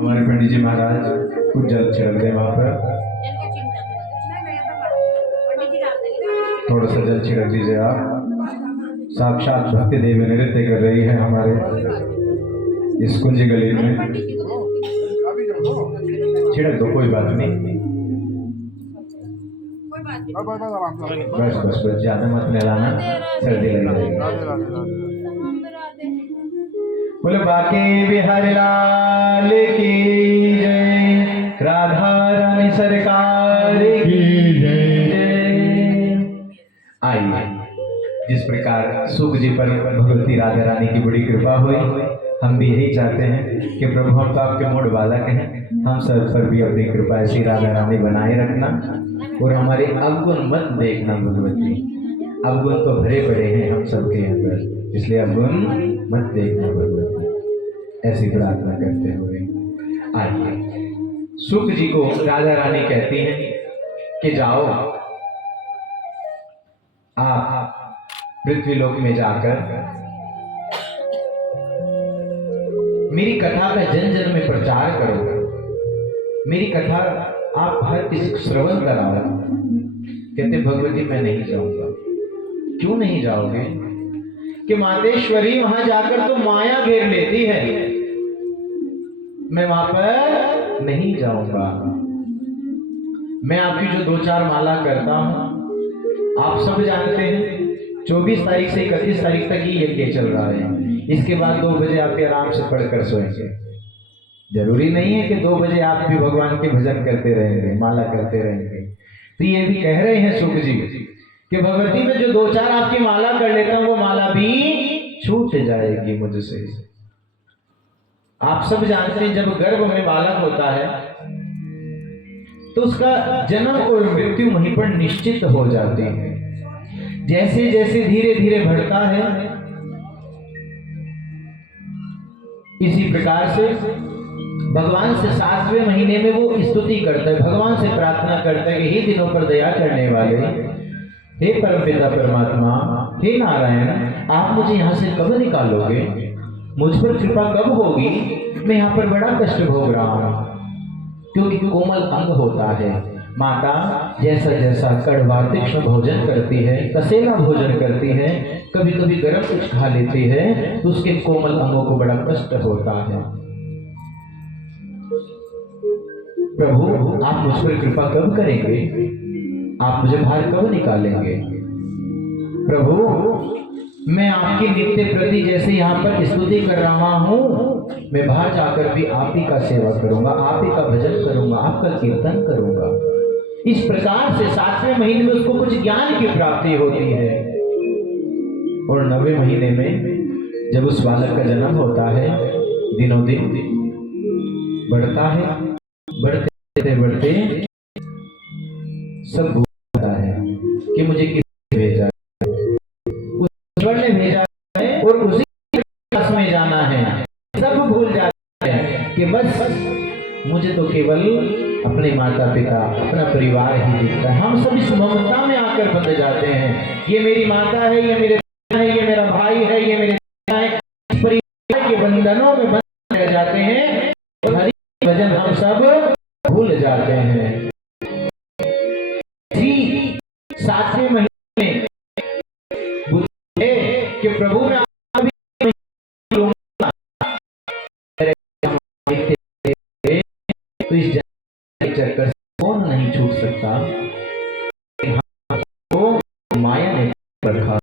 हमारे पंडित जी महाराज कुछ जल छिड़क दे वहां पर, थोड़ा सा जल छिड़क दीजिए आप। साक्षात भक्ति देवी नृत्य कर रही है हमारे इस कुंज गली में। छिड़क दो, कोई बात नहीं। बस बस बस, ज्यादा मत मिलाना, सर्दी लग जाएगी। बोले बाके बिहारी लाल की जय, राधा रानी सरकार की जय। आइए, जिस प्रकार सुख जी पर भगवती राधा रानी की बड़ी कृपा हुई, हम भी यही चाहते हैं कि प्रभु हम तो आपके मूड बालक हैं, हम सब पर भी अपनी कृपा ऐसी राधा रानी बनाए रखना और हमारे अवगुण मत देखना भगवती। अवगुण तो भरे पड़े हैं हम सबके अंदर, इसलिए अवगुण मत देखना भगवती। ऐसी प्रार्थना करते हुए आइए, सुख जी को राधा रानी कहती हैं कि जाओ आप पृथ्वीलोक में जाकर मेरी कथा का जन जन में प्रचार करो, मेरी कथा आप हर किसी को श्रवण कराओ। कहते भगवती मैं नहीं जाऊंगा। क्यों नहीं जाओगे? कि मातेश्वरी वहां जाकर तो माया घेर लेती है, मैं वहां पर नहीं जाऊंगा। मैं आपकी जो 2-4 माला करता हूं, आप सब जानते हैं 24 तारीख से 31 तारीख तक ही यज्ञ चल रहा है। इसके बाद 2 बजे आप आराम से पढ़कर सोएंगे। जरूरी नहीं है कि 2 बजे आप भी भगवान के भजन करते रहेंगे, माला करते रहेंगे। तो ये भी कह रहे हैं सुख जी कि भगवती में जो 2-4 आपकी माला कर लेता हूं, वो माला भी छूट जाएगी मुझसे। आप सब जानते हैं जब गर्भ में बालक होता है तो उसका जन्म और मृत्यु वहीं पर निश्चित हो जाते हैं। जैसे जैसे धीरे धीरे बढ़ता है, इसी प्रकार से भगवान से 7वें महीने में वो स्तुति करता है, भगवान से प्रार्थना करता है कि हे दिनों पर दया करने वाले, हे परमपिता परमात्मा, हे नारायण, आप मुझे यहाँ से कब निकालोगे? मुझ पर कृपा कब होगी? मैं यहाँ पर बड़ा कष्ट भोग रहा हूँ। क्योंकि कोमल अंग होता है, माता जैसा जैसा कड़वा तीक्ष्ण भोजन करती है, कसेला भोजन करती है, कभी कभी गर्म कुछ खा लेती है, तो उसके कोमल अंगों को बड़ा कष्ट होता है। प्रभु आप मुझ पर कृपा कब करेंगे? आप मुझे बाहर कब निकालेंगे? प्रभु मैं आपकी नित्य प्रति जैसे यहाँ पर स्तुति कर रहा हूँ, मैं बाहर जाकर भी आप ही का सेवा करूंगा, आप ही का भजन करूंगा, आपका कीर्तन करूंगा। इस प्रकार से 7वें महीने में उसको कुछ ज्ञान की प्राप्ति होती है और 9वें महीने में जब उस बालक का जन्म होता है, दिनों दिन बढ़ता है, बढ़ते बढ़ते सब भूल जाता है कि मुझे किसने भेजा है, उस ईश्वर ने भेजा है और उसी पास में जाना है। सब भूल जाते हैं कि बस मुझे तो केवल अपने माता पिता, अपना परिवार ही दिखता है। हम सब इस ममता में आकर बंध जाते हैं, ये मेरी माता है, ये मेरे पिता है, ये मेरा भाई है, ये मेरे है, इस परिवार के बंधनों में बंध रह जाते हैं और हरि भजन हम सब भूल जाते हैं। 7वें महीने बुद्धि है कि प्रभु मैं तो इस चक्कर से कौन नहीं छूट सकता? तो माया ने रखा।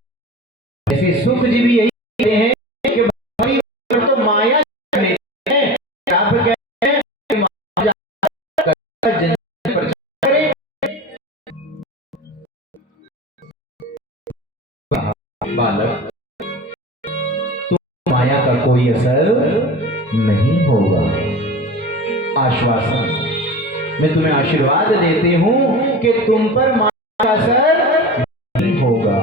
ऐसे सुख जी भी यही कहते हैं कि भाई तो माया लेते हैं, आप कहते हैं कि माया जन प्रचार करे। बालक तो माया का कोई असर नहीं होगा। आश्वासन, मैं तुम्हें आशीर्वाद देती हूं कि तुम पर माया का असर नहीं होगा।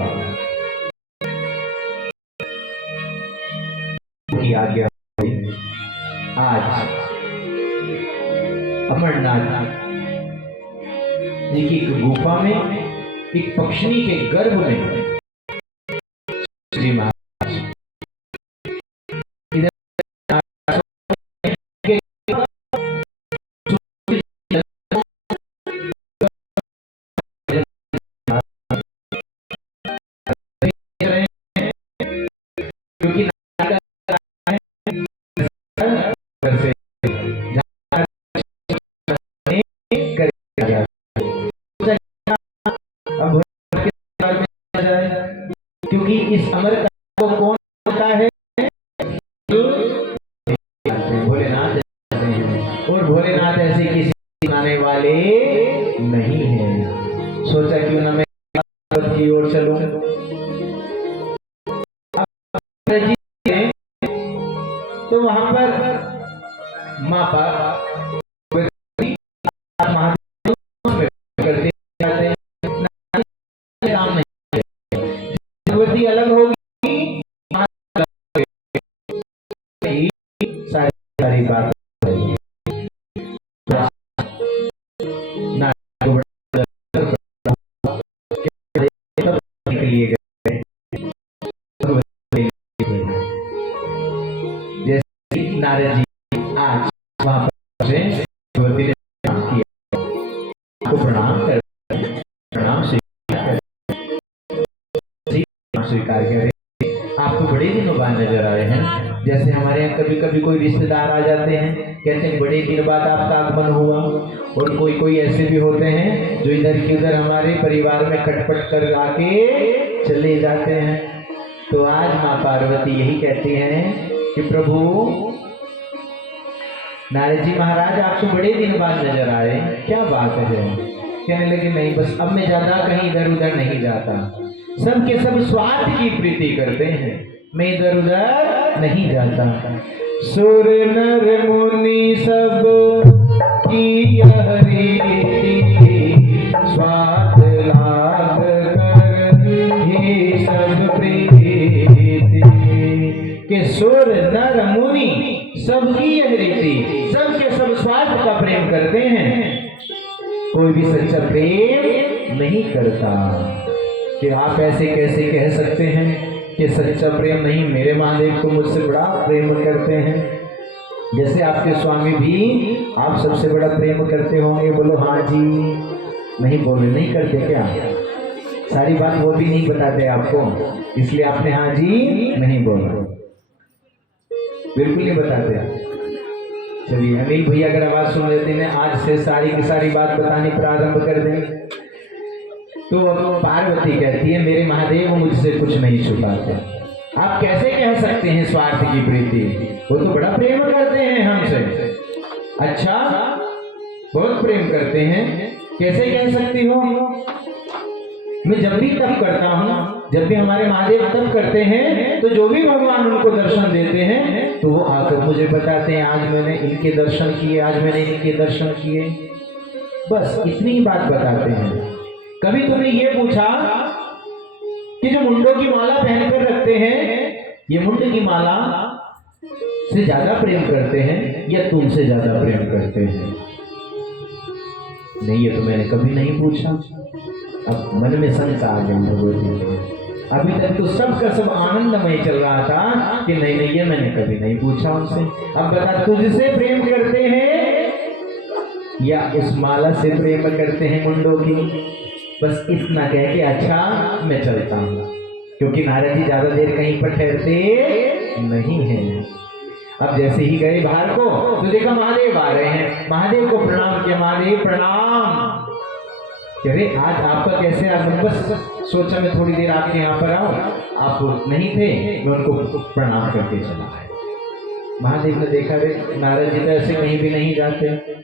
की आज्ञा आज अमरनाथ जी की एक गुफा में, एक पक्षिणी के गर्भ में श्री महाराज क्योंकि क्योंकि इस अमर को कौन होता है? भोलेनाथ और भोलेनाथ ऐसे किसी बनाने वाले नहीं है। सोचा क्यों ना मैं की ओर चलूं। तो वहां पर माँ बाप करते जाते हैं, भगवती अलग होगी, सारी बात लिए गए। जैसे नारद जी आज वहां पर भगवती ने किया, आपको प्रणाम कर, प्रणाम स्वीकार करें। आप तो बड़े दिनों बाद नजर आए हैं। जैसे हमारे यहाँ कभी कभी कोई रिश्तेदार आ जाते हैं, कहते हैं बड़े दिन बाद आपका आगमन हुआ। और कोई कोई ऐसे भी होते हैं जो इधर की उधर हमारे परिवार में खटपट कर आके चले जाते हैं। तो आज माँ पार्वती यही कहती हैं कि प्रभु नारद जी महाराज आप तो बड़े दिन बाद नजर आए, क्या बात है? कहने लगे नहीं, बस अब मैं ज्यादा कहीं इधर उधर नहीं जाता। सब के सब स्वार्थ की प्रीति करते हैं, मैं इधर उधर नहीं जाता। सुर नर मुनि सब की यह रीति, स्वार्थ लाभ कर ही सब प्रीति। के सुर नर मुनि सबकी यह रीति, सब के सब स्वार्थ का प्रेम करते हैं, कोई भी सच्चा प्रेम नहीं करता। कि आप ऐसे कैसे कह सकते हैं कि सच्चा प्रेम नहीं? मेरे महादेव तो मुझसे बड़ा प्रेम करते हैं। जैसे आपके स्वामी भी आप सबसे बड़ा प्रेम करते होंगे। बोलो हाँ जी। नहीं बोले, नहीं करते क्या? सारी बात वो भी नहीं बताते आपको, इसलिए आपने हाँ जी नहीं बोला, बिल्कुल नहीं बताते। चलिए अनिल भैया अगर आवाज सुन लेते हैं, आज से सारी की सारी बात बतानी प्रारंभ कर दें। तो पार्वती कहती है मेरे महादेव मुझसे कुछ नहीं छुपाते। आप कैसे कह सकते हैं स्वार्थ की प्रीति? वो तो बड़ा प्रेम करते हैं हमसे। अच्छा, बहुत प्रेम करते हैं, कैसे कह सकती हो? मैं जब भी तप करता हूँ, जब भी हमारे महादेव तप करते हैं, तो जो भी भगवान उनको दर्शन देते हैं तो वो आकर मुझे बताते हैं आज मैंने इनके दर्शन किए, आज मैंने इनके दर्शन किए। बस इतनी ही बात बताते हैं। कभी तुमने ये पूछा कि जो मुंडों की माला पहनकर रखते हैं, ये मुंड की माला से ज्यादा प्रेम करते हैं या तुमसे ज्यादा प्रेम करते हैं? नहीं, ये तो मैंने कभी नहीं पूछा। अब मन में शंका आ गई भगवती। अभी तक तो सबका सब आनंदमय चल रहा था कि नहीं नहीं ये मैंने कभी नहीं पूछा उनसे। अब बता, तुझसे प्रेम करते हैं या इस माला से प्रेम करते हैं मुंडों की? बस इतना कह के अच्छा मैं चलता हूँ, क्योंकि नारद जी ज्यादा देर कहीं पर ठहरते नहीं हैं। अब जैसे ही गए बाहर को तो देखा महादेव आ रहे हैं। महादेव को प्रणाम किया, महादेव प्रणाम। अरे आज आपका कैसे आगमन? बस सोचा मैं थोड़ी देर आपके यहाँ पर आऊं, आप नहीं थे, मैं उनको प्रणाम करके चला आया। महादेव ने देखा रे नारद जी तो ऐसे कहीं भी नहीं जाते।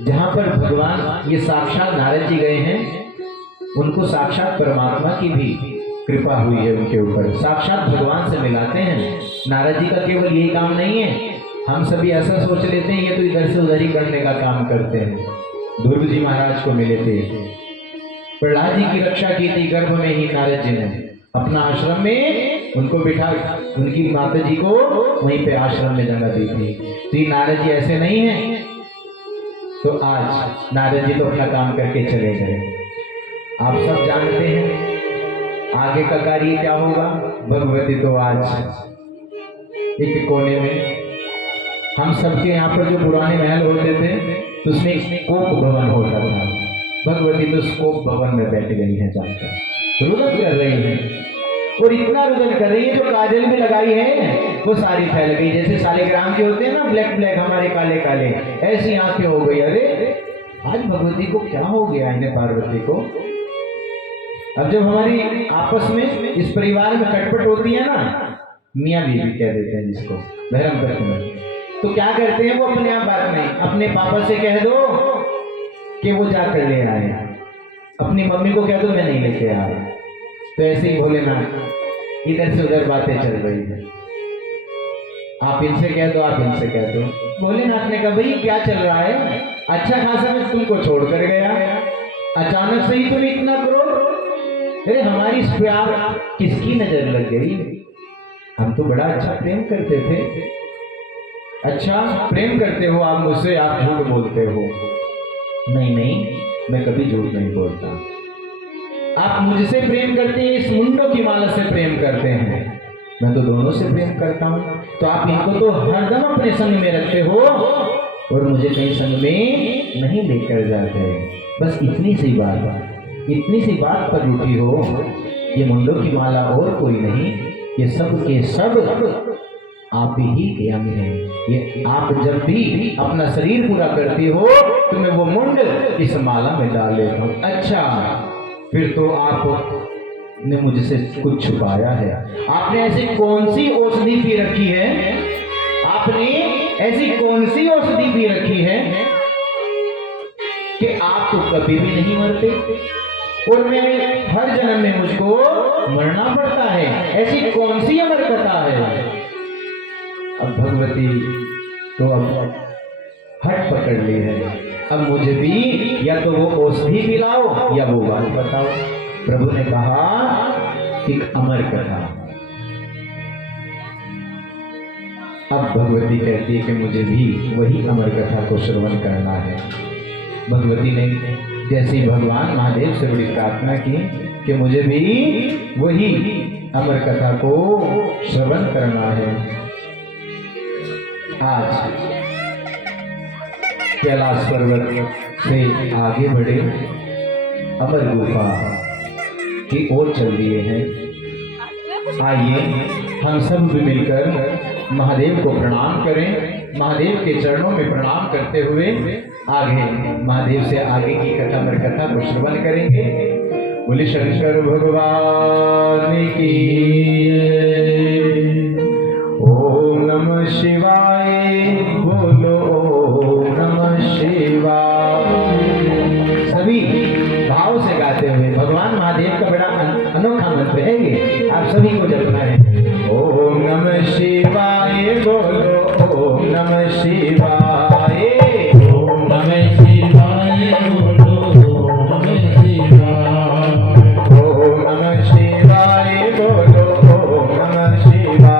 जहां पर भगवान ये साक्षात नारद जी गए हैं, उनको साक्षात परमात्मा की भी कृपा हुई है उनके ऊपर, साक्षात भगवान से मिलाते हैं। नारद जी का केवल यही काम नहीं है। हम सभी ऐसा सोच लेते हैं ये तो इधर से उधर ही करने का काम करते हैं। ध्रुव जी महाराज को मिले थे, प्रहलाद जी की रक्षा की थी, गर्भ में ही नारद जी ने अपना आश्रम में उनको बिठा, उनकी माता जी को वहीं पे आश्रम में जगह दी थी। तो ये नारद जी ऐसे नहीं है। तो आज नारद जी तो अपना काम करके चले गए। आप सब जानते हैं आगे का कार्य क्या होगा। भगवती तो आज एक कोने में, हम सबके यहाँ पर जो पुराने महल होते थे तो उसमें कोप भवन होता था। भगवती तो कोप भवन में बैठ गई है, जाकर रुदन कर रही है। और इतना रुदन कर रही है, जो काजल भी लगाई है वो सारी फैल गई, जैसे सालिग्राम के होते हैं ना, ब्लैक ब्लैक हमारे काले काले, ऐसी आंखें हो गई। अरे आज भगवती को क्या हो गया, इन्हें पार्वती को। अब जब हमारी आपस में इस परिवार में खटपट होती है ना, मियाँ बीवी कह देते हैं जिसको, धर्म पत्नी, तो क्या करते हैं वो अपने आप बात नहीं, अपने पापा से कह दो कि वो जाकर ले आए, अपनी मम्मी को कह दो मैं नहीं लेके आ रहा। तो ऐसे ही भोलेनाथ इधर से उधर बातें चल रही है, आप इनसे कह दो, आप इनसे कह दो। भोलेनाथ ने कहा भाई क्या चल रहा है, अच्छा खासा मैं तुमको छोड़ कर गया, अचानक से ही तुम इतना करो। अरे हमारी इस प्यार किसकी नजर लग गई, हम तो बड़ा अच्छा प्रेम करते थे। अच्छा प्रेम करते हो आप मुझसे, आप झूठ बोलते हो। नहीं नहीं, मैं कभी झूठ नहीं बोलता। आप मुझसे प्रेम करते हैं, इस मुंडों की माला से प्रेम करते हैं, मैं तो दोनों से प्रेम करता हूँ। तो आप इनको तो हरदम अपने संग में रखते हो और मुझे कहीं संग में नहीं लेकर जाते। बस इतनी सी बात पर रूठी हो। ये मुंडों की माला और कोई नहीं, ये सब के सब आप ही के अंग हैं। ये आप जब भी अपना शरीर पूरा करती हो तो मैं वो मुंड इस माला में डाल लेता हूँ। अच्छा फिर तो आपने मुझसे कुछ छुपाया है। आपने ऐसी कौन सी औषधि पी रखी है, आपने ऐसी कौन सी औषधि पी रखी है कि आप तो कभी भी नहीं मरते और मैं हर जन्म में मुझको मरना पड़ता है। ऐसी कौन सी अमर कथा है। अब भगवती तो अब हट पकड़ ली है, अब मुझे भी या तो वो औषधि पिलाओ या वो बात बताओ। प्रभु ने कहा एक अमर कथा। अब भगवती कहती है कि मुझे भी वही अमर कथा को श्रवण करना है। भगवती ने जैसे ही भगवान महादेव से बड़ी प्रार्थना की कि मुझे भी वही अमर कथा को श्रवण करना है। आज कैलाश पर्वत से आगे बढ़े अमर गुफा की ओर चल दिए हैं। आइए हम सब भी मिलकर महादेव को प्रणाम करें। महादेव के चरणों में प्रणाम करते हुए आगे महादेव से आगे की कथा अमर कथा को श्रवण करेंगे। बोले शंकर भगवान की। ओम नमः शिवाय, बोलो ओम नमः शिवाय। सभी भाव से गाते हुए, भगवान महादेव का बड़ा अनोखा मंत्र है ये, आप सभी को जपना है। ओम नमः शिवाय, बोलो ओम नमः शिवाय। ओम नमः शिवाय, बोलो ओम नमः शिवाय। ओम नमः शिवाय, बोलो ओम नमः शिवाय।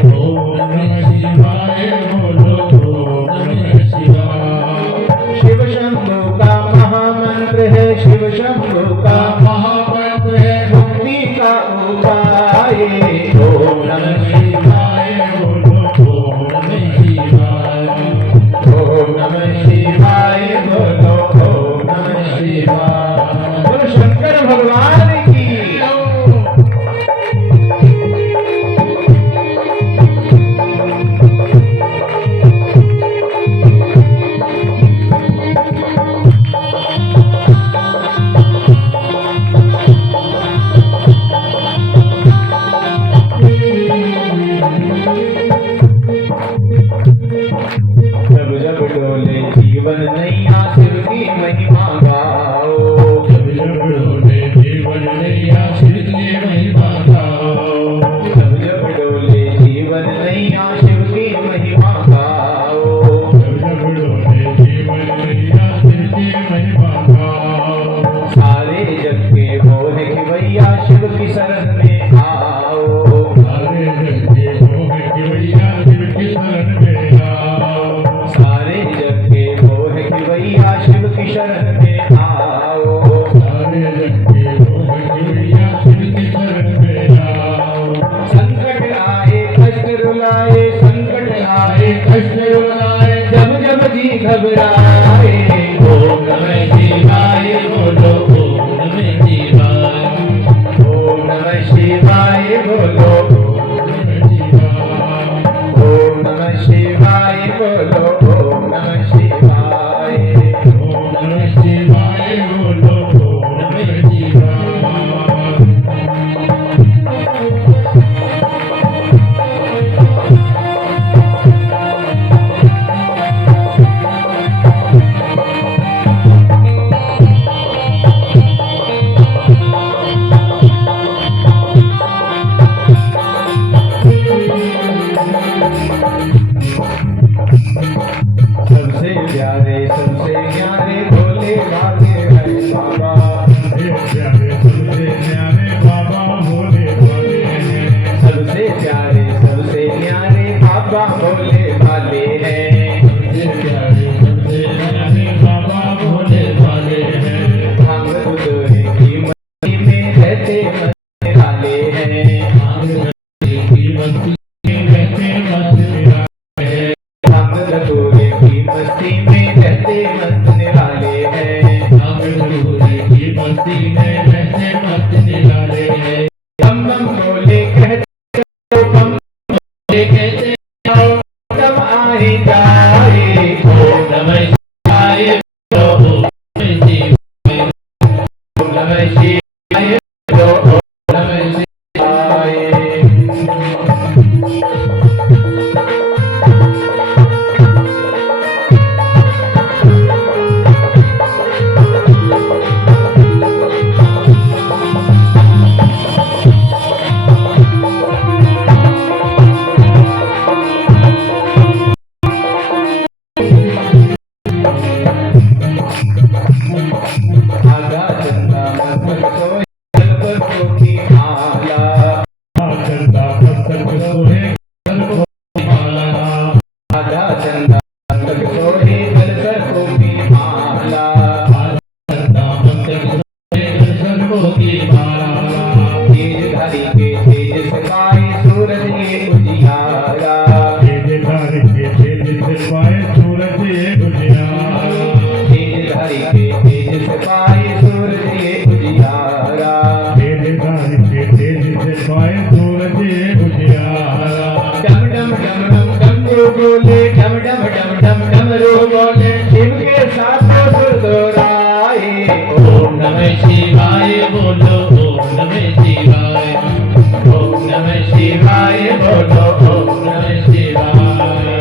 ओम नमः शिवाय, बोलो ओम नमः शिवाय। शिव शंभु का महामंत्र है, शिव शंभु का महामंत्र है, मुक्ति का उपाय। ओम नमः शिवाय, बोलो ओम नमः शिवाय। ओम नमः शिवाय, बोलो ओम नमः शिवाय। बोलो शंकर भगवान की। जब जब डोले जीवन नैया शिव की महिमा गाओ। जब जब डोले जीवन नैया शिव की महिमा गाओ। जब जब डोले जीवन नैया शिव की महिमा गाओ। जब जब डोले जीवन नैया शिव की महिमा गाओ। सारे जग के मोह की भैया शिव की शरण में आओ। सारे जग के मोह की भैया शिव की शरण में आओ। सारे जग के मोह की भैया शिव की शरण में आओ। सारे जग के मोह की भैया शिव की शरण में आओ। संकट आए कष्ट रुलाए, संकट आए कष्ट रुलाए, जब जब जी घबराए। ओम नमः शिवाय, बोलो ओम नमः शिवाय। ओम नमः शिवाय। प्यारे सबसे न्यारे भोले भाले हैं बाबा, प्यारे सबसे न्यारे बाबा भोले भाले हैं। सबसे प्यारे सबसे न्यारे बाबा भोले भाले हैं। सबसे प्यारे सबसे न्यारे बाबा भोले भाले हैं। भांग धतूरे की मस्ती में रहते मस्त निराले हैं। भांग की मस्ती में रहते मस्त निराले हैं। भांग धतूरे की मस्ती में रहते मस्त निराले हैं। भांग धतूरे की मस्ती में रहते मस्त निराले हैं। बम बम भोले कहते हो, बम ये कहते आओ तब आए जाए। ओम नमः शिवाय, ओम नमः शिवाय, ओम नमः शिवाय, ओम नमः शिवाय। आधा चंदा मस्तक सोए कल्पकों की माला। चंदा मस्तक सोहे कल्पकों की माला। आधा चंदा मस्तक सोए कल्पकों की माला। चंदा मस्तक सोहे कल्पकों की माला। तेज धारी के तेज सिपाही सूरज ये उजियारा। तेज धारी के तेज सिपाही सूरज ये उजियारा। तेज धारी के तेज सिपाही सूरज ये उजियारा। तेज धारी के तेज सिपाही सूरज ये उजियारा। डम डम डम डम डमरू बोले, डम डम डम डम डमरू बोले, इनके साथ सुर दोहराए। ओम नमः शिवाय बोलो, ओम नमः शिवाय, ओम नमः शिवाय बोलो, ओम नमः शिवाय।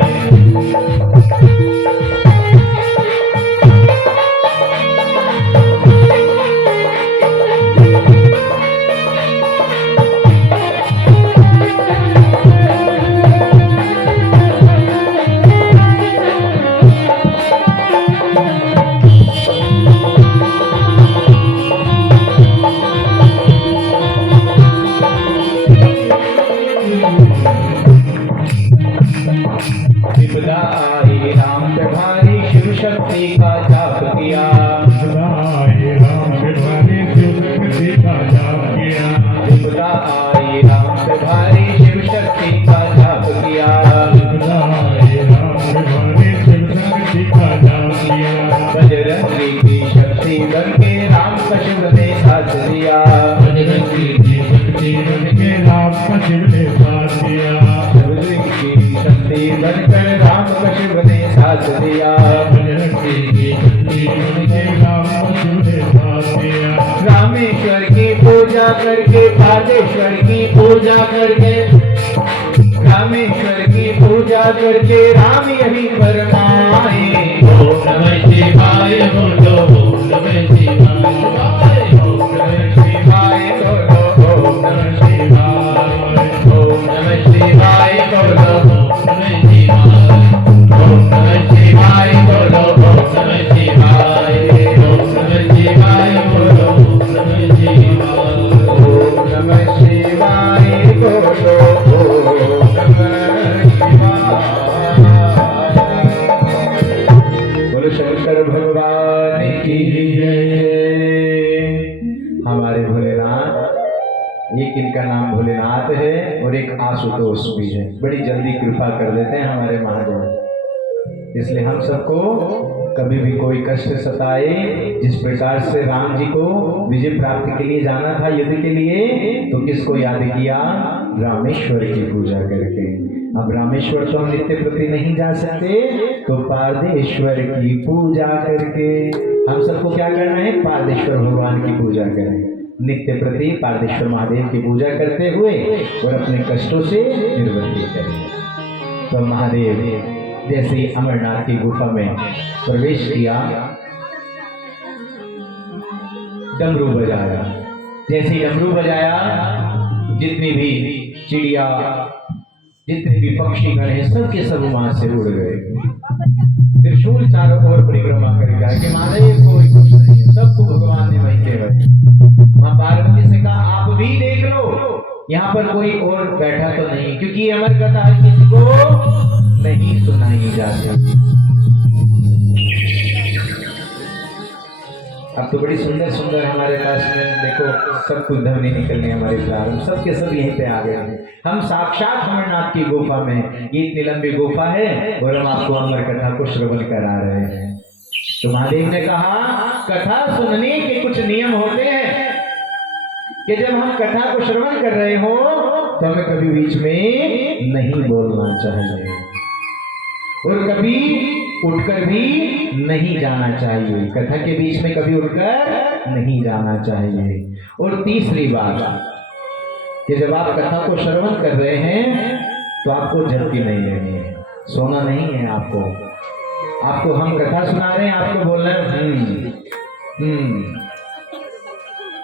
विपदा आई राम पे भारी, शिव शक्ति का जाप किया। सदाए राम बिहारी शिव शक्ति का जाप किया। विपदा आई राम पे भारी, शिव शक्ति का जाप किया। सदाए राम बिहारी शिव शक्ति का जाप किया। बजरंगी की शक्ति बन के राम का शिव ने साथ दिया। बजरंगी की शक्ति बन के राम का शिव ने साथ दिया। बजरंगी की शक्ति बनकर राम का शिव ने साथ दिया। बजरंगी की शक्ति बन के राम का शिव ने साथ दिया। रामेश्वर की पूजा करके, पार्देश्वर की पूजा करके, रामेश्वर की पूजा करके राम यही फरमाए। ओम नमः शिवाय बोलो, ओम नमः शिवाय, ओम नमः शिवाय बोलो, ओम नमः शिवाय। ओम नमः शिवाय बोलो, ओम नमः शिवाय, ओम नमः शिवाय बोलो, ओम नमः शिवाय। ओम नमः शिवाय बोलो, ओम नमः शिवाय। ओम नमः शिवाय बोलो, ओम नमः शिवाय। बोलो शंकर भगवान की जय। हमारे भोलेनाथ, एक इनका नाम भोलेनाथ है और एक आशुतोष भी है। बड़ी जल्दी कृपा कर देते हैं हमारे महादेव, इसलिए हम सबको कभी भी कोई कष्ट सताए, जिस प्रकार से राम जी को विजय प्राप्ति के लिए जाना था युद्ध के लिए, तो किसको याद किया? रामेश्वर की पूजा करके। अब रामेश्वर तो हम नित्य प्रति नहीं जा सकते, तो पारदेश्वर की पूजा करके हम सबको क्या करना है? पारदेश्वर भगवान की पूजा करें, नित्य प्रति पारदेश्वर महादेव की पूजा करते हुए और अपने कष्टों से निवृत्ति करें। तो महादेव जैसे ही अमरनाथ की गुफा में प्रवेश किया, डमरू बजाया। जैसे ही डमरू बजाया, जितनी भी चिड़िया, जितने भी पक्षी गण हैं, सब के सब वहां से उड़ गए। त्रिशूल चारों ओर परिक्रमा करके आए कि महादेव कोई कुछ नहीं है, सबको भगवान ने वहीं केवल। मां पार्वती से कहा आप भी देख लो, यहाँ पर कोई और बैठा तो नहीं, क्योंकि ये अमर कथा किसी को नहीं सुनाई जाती। अब तो बड़ी सुंदर सुंदर हमारे पास में देखो सब कुछ ध्वनि निकलने हमारे प्रारंभ, सबके सब यहीं पे आ गए हैं। हम साक्षात अमरनाथ की गुफा में, ये इतनी लंबी गुफा है और हम आपको अमर कथा को श्रवण करा रहे हैं। तो महादेव ने कहा कथा सुनने के कुछ नियम होते हैं कि जब हम कथा को श्रवण कर रहे हो तो हमें कभी बीच में नहीं बोलना चाहिए और कभी उठकर भी नहीं जाना चाहिए। कथा के बीच में कभी उठकर नहीं जाना चाहिए। और तीसरी बात कि जब आप कथा को श्रवण कर रहे हैं तो आपको झपकी नहीं लेनी है, सोना नहीं है आपको। आपको हम कथा सुना रहे हैं, आपको बोलना है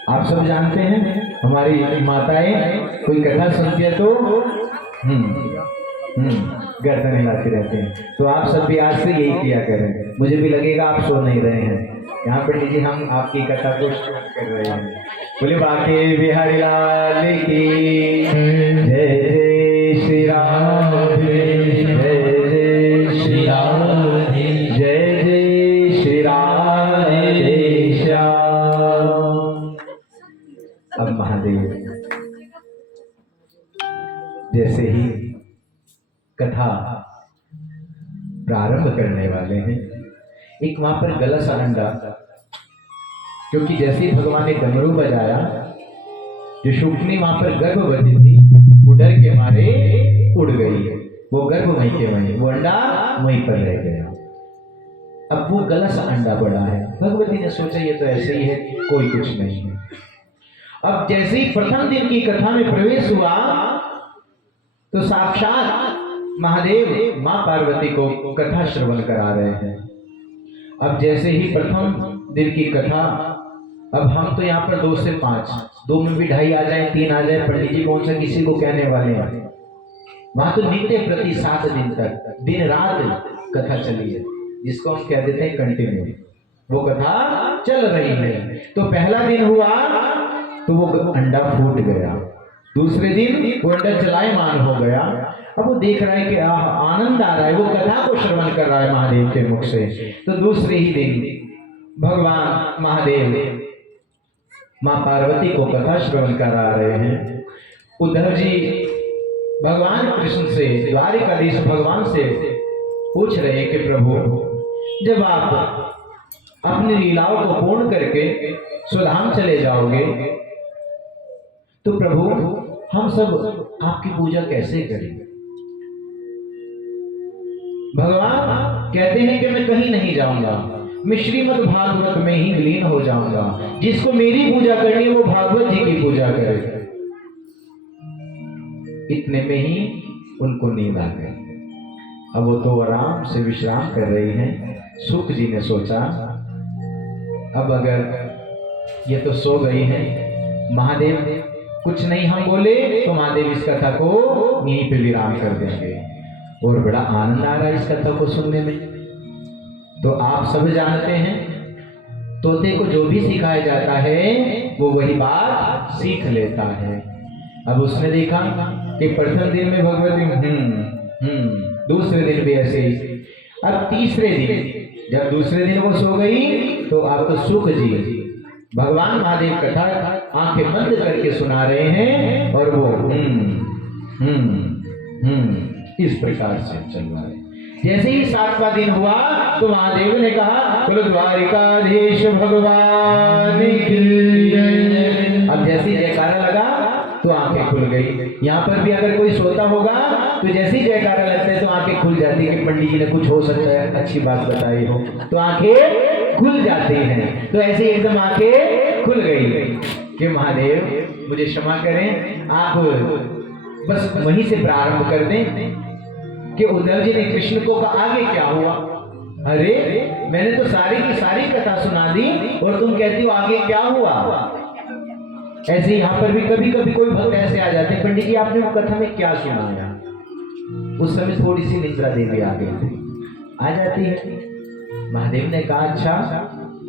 आप सब जानते हैं हमारी माताएं कोई कथा सुनती है तो गर्दन हिलाते रहते हैं। तो आप सब भी आज से यही किया करें। मुझे भी लगेगा आप सो नहीं रहे हैं। यहाँ पर लीजिए हम आपकी कथा को श्रवण कर रहे हैं। बोले बाके बिहारी लाल की जय जय श्री राम, जय जय श्री राम, जय जय श्री राम, जय श्याम। अब महादेव जैसे ही कथा प्रारंभ करने वाले हैं, एक वहां पर गला सा अंडा, क्योंकि जैसे ही भगवान ने डमरू बजाया, जो शुकनी वहां पर गर्भवती थी वो डर के मारे उड़ गई। वो गर्भ वहीं के वहीं, वो अंडा वहीं पर रह गया। अब वो गला सा अंडा पड़ा है। भगवती ने सोचा ये तो ऐसे ही है, कोई कुछ नहीं है। अब जैसे ही प्रथम दिन की कथा में प्रवेश हुआ तो साक्षात महादेव मां पार्वती को कथा श्रवण करा रहे हैं। अब जैसे ही प्रथम दिन की कथा, अब हम तो यहाँ पर 2 से 5, 2 में भी 2.5 आ जाए, 3 आ जाए, पंडित जी कौन सा किसी को कहने वाले हैं। वहां तो नित्य प्रति 7 दिन तक दिन रात कथा चली है, जिसको हम कह देते हैं कंटिन्यू, वो कथा चल रही है। तो पहला दिन हुआ तो वो अंडा फूट गया, दूसरे दिन वो अंडा चलायमान हो गया। अब वो देख रहा है कि आनंद आ रहा है, वो कथा को श्रवण कर रहा है महादेव के मुख से। तो दूसरे ही दिन भगवान महादेव मां पार्वती को कथा श्रवण करा रहे हैं। उद्धव जी भगवान कृष्ण से, द्वारिकाधीश भगवान से पूछ रहे हैं कि प्रभु जब आप अपनी लीलाओं को पूर्ण करके स्वधाम चले जाओगे तो प्रभु हम सब आपकी पूजा कैसे करेंगे। भगवान कहते हैं कि मैं कहीं नहीं जाऊंगा, मैं श्रीमद् भागवत में ही विलीन हो जाऊंगा। जिसको मेरी पूजा करनी है वो भागवत जी की पूजा करे। इतने में ही उनको नींद आ गई। अब वो तो आराम से विश्राम कर रही हैं। सुख जी ने सोचा अब अगर ये तो सो गई हैं, महादेव कुछ नहीं हम बोले तो महादेव इस कथा को यहीं पे विराम कर देंगे। और बड़ा आनंद आ रहा है इस कथा को सुनने में। तो आप सब जानते हैं तोते को जो भी सिखाया जाता है वो वही बात सीख लेता है। अब उसने देखा कि प्रथम दिन में भगवती दूसरे दिन भी ऐसे ही। अब तीसरे दिन जब दूसरे दिन वो सो गई तो अब तो सुख जी भगवान महादेव कथा आंखें बंद करके सुना रहे हैं और वो इस प्रकार से चल रहा है। जैसे ही 7वां दिन हुआ तो महादेव ने कहा बोलो द्वारिकाधीश भगवान की जय। अब जैसे ही जयकारा लगा तो आंखें खुल गई। यहाँ पर भी अगर कोई सोता होगा तो जैसे ही जयकारा लगता है तो आंखें खुल जाती है कि पंडित जी ने कुछ हो सकता है अच्छी बात बताई हो, तो आंखें खुल जाती हैं। तो ऐसे एकदम आंखें खुल गई कि महादेव मुझे क्षमा करें, आप बस वहीं से प्रारंभ कर दें कि उद्धव जी ने कृष्ण को कहा आगे क्या हुआ। अरे मैंने तो सारी की सारी कथा सुना दी और तुम कहती हो आगे क्या हुआ। ऐसे यहाँ पर भी कभी कभी कोई भक्त ऐसे आ जाते हैं, पंडित जी आपने वो कथा में क्या सुनाया। उस समय थोड़ी सी निद्रा देवी आ गई थी, आ जाती है महादेव ने कहा, अच्छा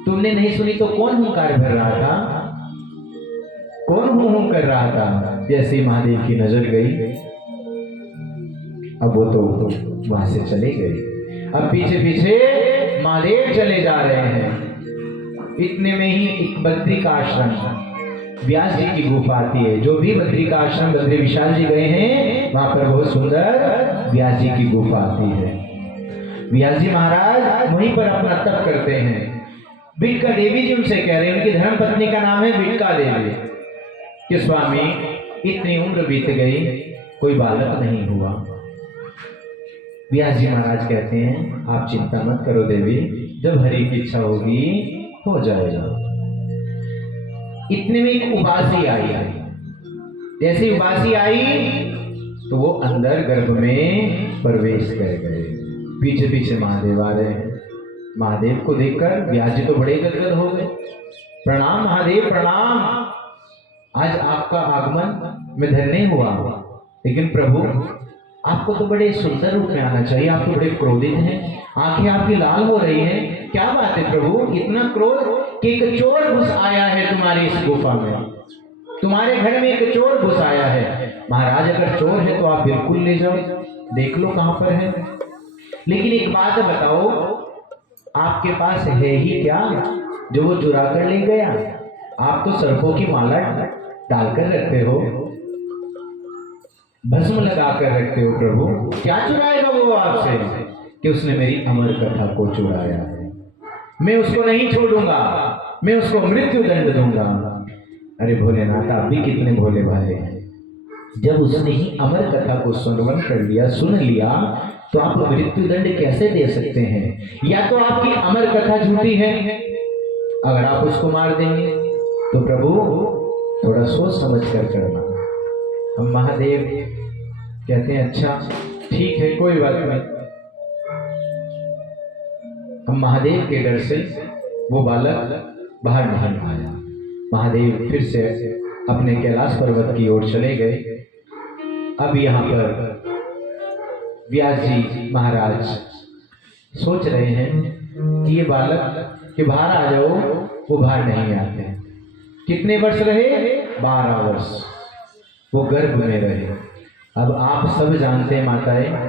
तुमने नहीं सुनी तो कौन हुंकार भर रहा था, कौन हूं कर रहा था? जैसे ही महादेव की नजर गई, अब वो तो वहां से चले गए। अब पीछे पीछे महादेव चले जा रहे हैं। इतने में ही एक बद्री का आश्रम, व्यास जी की गुफा आती है। जो भी बद्री का आश्रम बद्री विशाल जी गए हैं, वहां पर बहुत सुंदर व्यास जी की गुफा आती है। व्यास जी महाराज वहीं पर अपना तप करते हैं। बिटका देवी जी उनसे कह रहे हैं, उनकी धर्म पत्नी का नाम है बिटका देवी, कि स्वामी इतनी उम्र बीत गई, कोई बालक नहीं हुआ। व्यास जी महाराज कहते हैं, आप चिंता मत करो देवी, जब हरि की इच्छा होगी हो जाएगा। इतने में एक उबासी आई। जैसे उबासी आई तो वो अंदर गर्भ में प्रवेश कर गए। पीछे पीछे महादेव आ रहे हैं। महादेव को देखकर व्यास जी तो बड़े गदगद हो गए। प्रणाम महादेव प्रणाम, आज आपका आगमन मैं धन्य हुआ, लेकिन प्रभु आपको तो बड़े सुंदर रूप में आना चाहिए, आप तो बड़े क्रोधित हैं, आंखें आपकी लाल हो रही हैं, क्या बात है प्रभु? इतना क्रोध कि एक चोर घुस आया है तुम्हारी इस गुफा में, तुम्हारे घर में एक चोर घुस आया है। महाराज अगर चोर है तो आप बिल्कुल ले जाओ, देख लो कहां पर है, लेकिन एक बात बताओ, आपके पास है ही क्या जो वो चुरा कर ले गया? आप तो सर्पों की माला डालकर रखते हो, भस्म लगा कर रखते हो, प्रभु क्या चुराएगा वो आपसे? कि उसने मेरी अमर कथा को चुराया है, मैं उसको नहीं छोड़ूंगा, मैं उसको मृत्यु दंड दूंगा। अरे भोलेनाथ, आप भी कितने भोले भाले हैं। जब उसने ही अमर कथा को श्रवण कर लिया, सुन लिया, तो आप मृत्यु दंड कैसे दे सकते हैं? या तो आपकी अमर कथा झूठी है, अगर आप उसको मार देंगे तो प्रभु थोड़ा सोच समझ कर करना। हम महादेव कहते हैं, अच्छा ठीक है कोई बात नहीं। हम महादेव के डर से वो बालक बाहर नहीं आया। महादेव फिर से अपने कैलाश पर्वत की ओर चले गए। अब यहाँ पर व्यास जी महाराज सोच रहे हैं कि ये बालक के बाहर आ जाओ, वो बाहर नहीं आते। कितने वर्ष रहे? 12 वर्ष वो गर्भ में रहे। अब आप सब जानते हैं माताएं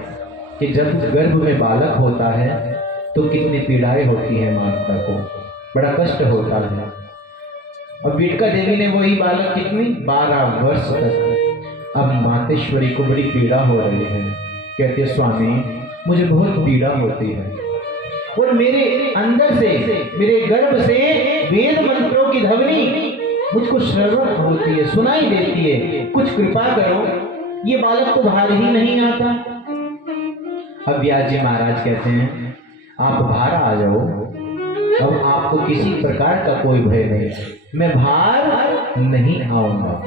कि जब गर्भ में बालक होता है तो कितनी पीड़ाएं होती हैं, माता को बड़ा कष्ट होता है। और बिटका देवी ने वही बालक कितनी 12 वर्ष तक। अब मातेश्वरी को बड़ी पीड़ा हो रही है, कहते स्वामी मुझे बहुत पीड़ा होती है और मेरे अंदर से, मेरे गर्भ से वेद मंत्रों की ध्वनि मुझको श्रवण होती है, सुनाई देती है, कुछ कृपा करो, ये बालक तो बाहर ही नहीं आता। अब व्यास जी महाराज कहते हैं, आप बाहर आ जाओ, अब आपको किसी प्रकार का कोई भय नहीं, मैं बाहर नहीं आऊंगा।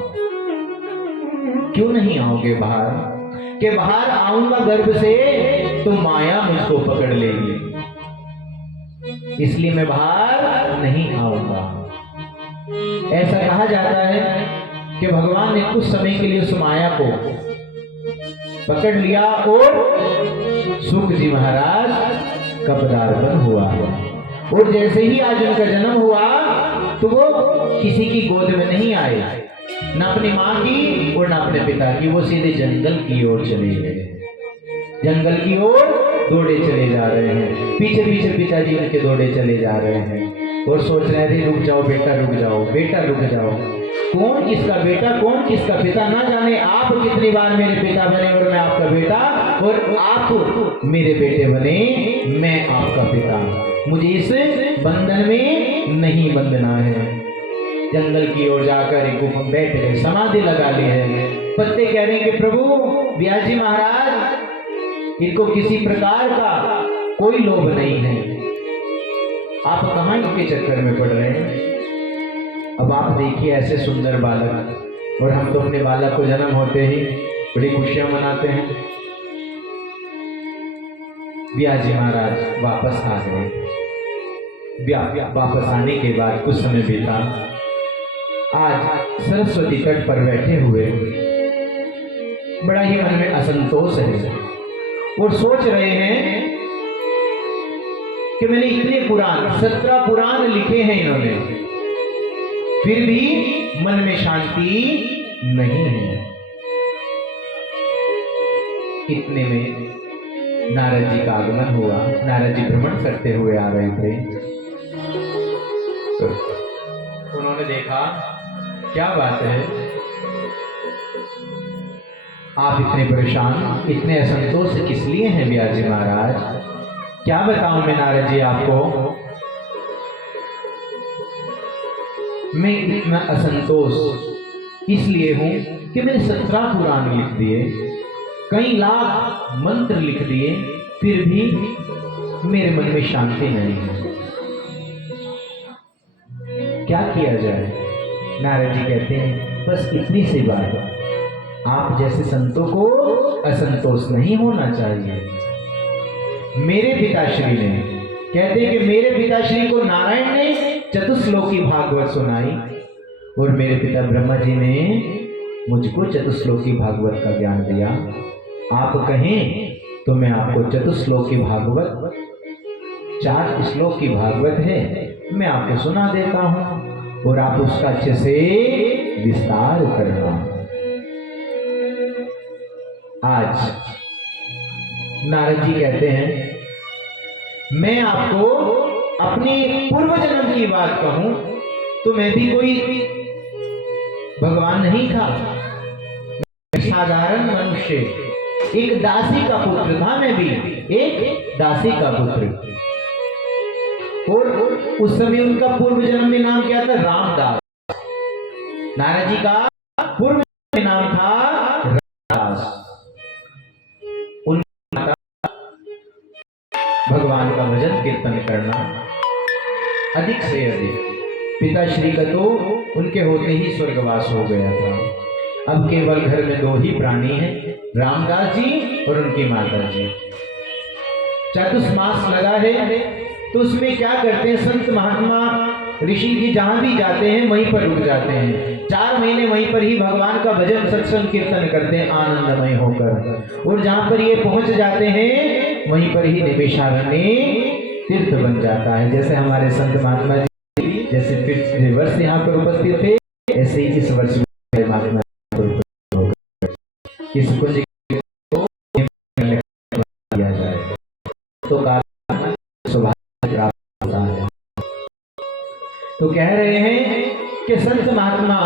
क्यों नहीं आओगे बाहर? कि बाहर आऊंगा गर्भ से तो माया मुझको पकड़ लेगी, इसलिए मैं बाहर नहीं आऊंगा। ऐसा कहा जाता है कि भगवान ने कुछ समय के लिए उस माया को पकड़ लिया और सुख जी महाराज का पदार्पण हुआ है। और जैसे ही आज उनका जन्म हुआ तो वो किसी की गोद में नहीं आए, ना अपनी माँ की और ना अपने पिता की, वो सीधे जंगल की ओर चले गए। जंगल की ओर दौड़े चले जा रहे हैं, पीछे पीछे पिताजी उनके दौड़े चले जा रहे हैं और सोच रहे थे रुक जाओ बेटा, रुक जाओ बेटा, रुक जाओ। कौन किसका बेटा, कौन किसका पिता ना जाने। आप कितनी बार मेरे पिता बने और मैं आपका बेटा, और आप मेरे बेटे बने, मैं आपका पिता। मुझे इस बंधन में नहीं बंधना है। जंगल की ओर जाकर एक गुफा में बैठ गए, समाधि लगा ली है। पत्ते कह रहे हैं कि प्रभु व्यास जी महाराज, इनको किसी प्रकार का कोई लोभ नहीं है, आप कहाँ इनके चक्कर में पड़ रहे हैं। अब आप देखिए ऐसे सुंदर बालक, और हम तो अपने बालक को जन्म होते ही बड़ी खुशियां मनाते हैं। व्यास जी महाराज वापस आ गए। वापस आने के बाद कुछ समय बीता। आज सरस्वती तट पर बैठे हुए बड़ा ही मन में असंतोष है और सोच रहे हैं कि मैंने इतने पुराण 17 पुराण लिखे हैं इन्होंने, फिर भी मन में शांति नहीं है। इतने में नारद जी का आगमन हुआ। नारद जी भ्रमण करते हुए आ रहे थे। तो उन्होंने देखा, क्या बात है, आप इतने परेशान, इतने असंतोष किस लिए हैं व्यास जी महाराज? क्या बताऊं मैं नारद जी आपको? मैं इतना असंतोष इसलिए हूं कि मैंने 17 पुराण लिख दिए, कई लाख मंत्र लिख दिए, फिर भी मेरे मन में शांति नहीं है। क्या किया जाए? नारद जी कहते हैं, बस इतनी सी बात, आप जैसे संतों को असंतोष नहीं होना चाहिए। मेरे पिताश्री ने, कहते हैं कि मेरे पिताश्री को नारायण ने चतुश्लोकी भागवत सुनाई और मेरे पिता ब्रह्मा जी ने मुझको चतुश्लोकी भागवत का ज्ञान दिया। आप कहें तो मैं आपको चतुश्लोकी भागवत, 4 श्लोक की भागवत है, मैं आपको सुना देता हूं और आप उसका अच्छे से विस्तार करना। आज नारद जी कहते हैं, मैं आपको अपने पूर्व जन्म की बात कहूं तो मैं भी कोई भगवान नहीं था, साधारण मनुष्य, एक दासी का पुत्र था। मैं भी एक दासी का पुत्र, और उस समय उनका पूर्व जन्म में नाम क्या था? रामदास। नारद जी का पूर्व जन्म में नाम था रामदास। उनका भगवान का भजन कीर्तन करना अधिक से अधिक। पिताश्री का तो उनके होते ही स्वर्गवास हो गया था। अब केवल घर में 2 ही प्राणी हैं, रामदास जी और उनकी माता जी। चतुर्मास लगा है, तो उसमें क्या करते हैं संत महात्मा ऋषि जी, जहां भी जाते हैं वहीं पर रुक जाते हैं। 4 महीने वहीं पर ही भगवान का भजन सत्संग कीर्तन करते हैं आनंदमय होकर, और जहां पर ये पहुंच जाते हैं वहीं पर ही निवेशारण्य तीर्थ बन जाता है। जैसे हमारे संत महात्मा जी जैसे पिछले वर्ष यहाँ पर उपस्थित थे, ऐसे ही इस वर्ष महात्मा इस कुंज को किया जाए तो काल सौभाग्य प्राप्त होता है। तो कह रहे हैं कि संत महात्मा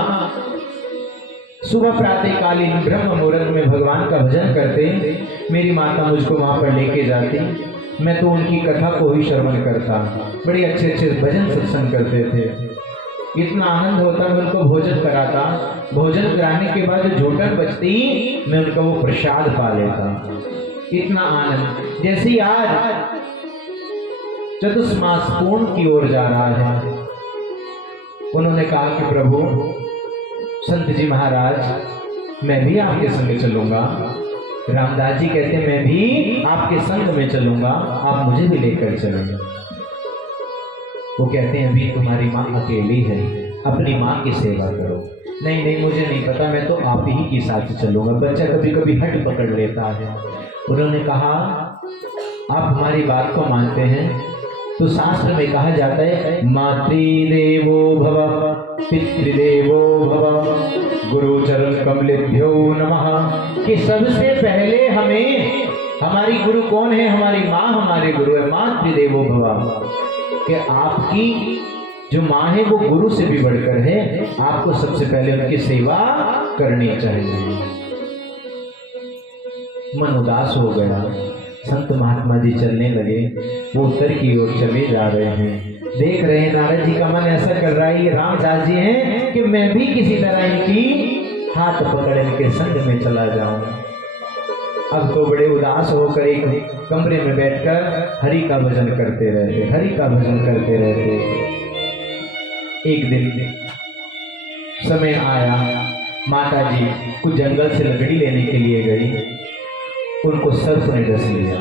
सुबह प्रातःकालीन ब्रह्म मुहूर्त में भगवान का भजन करते। मेरी माता मुझको वहां पर लेके जाती, मैं तो उनकी कथा को ही श्रवण करता। बड़े अच्छे अच्छे भजन सत्संग करते थे, इतना आनंद होता। मैं उनको भोजन कराता, भोजन कराने के बाद जो झोटन बचती मैं उनका वो प्रसाद पा लेता। इतना आनंद। जैसे ही आज चतुर्मास पूर्ण की ओर जा रहा है, उन्होंने कहा कि प्रभु संत जी महाराज मैं भी आपके संग चलूंगा। रामदास जी कहते मैं भी आपके संग में चलूंगा, आप मुझे भी लेकर चलेंगे। वो कहते हैं अभी तुम्हारी माँ अकेली है, अपनी माँ की सेवा करो। नहीं नहीं मुझे नहीं पता, मैं तो आप ही के साथ चलूंगा। बच्चा कभी कभी हट पकड़ लेता है। उन्होंने कहा आप हमारी बात को मानते हैं तो शास्त्र में कहा जाता है मातृदेवो भव पितृदेवो भव गुरुचरण कमलेभ्यो नमः, कि सबसे पहले हमें, हमारी गुरु कौन है? हमारी माँ हमारे गुरु है। मातृदेवो भव, कि आपकी जो माँ है वो गुरु से भी बढ़कर है, आपको सबसे पहले उनकी सेवा करनी चाहिए। मन उदास हो गया। संत महात्मा जी चलने लगे, वो उत्तर की ओर चले जा रहे हैं। देख रहे हैं नारद जी का मन ऐसा कर रहा है, ये रामदास जी हैं कि मैं भी किसी तरह इनकी हाथ पकड़ इनके संग में चला जाऊं। अब तो बड़े उदास होकर एक कमरे में बैठकर हरि का भजन करते रहते, हरि का भजन करते रहते। एक दिन समय आया, माता जी कुछ जंगल से लकड़ी लेने के लिए गई, उनको सर्प ने डस लिया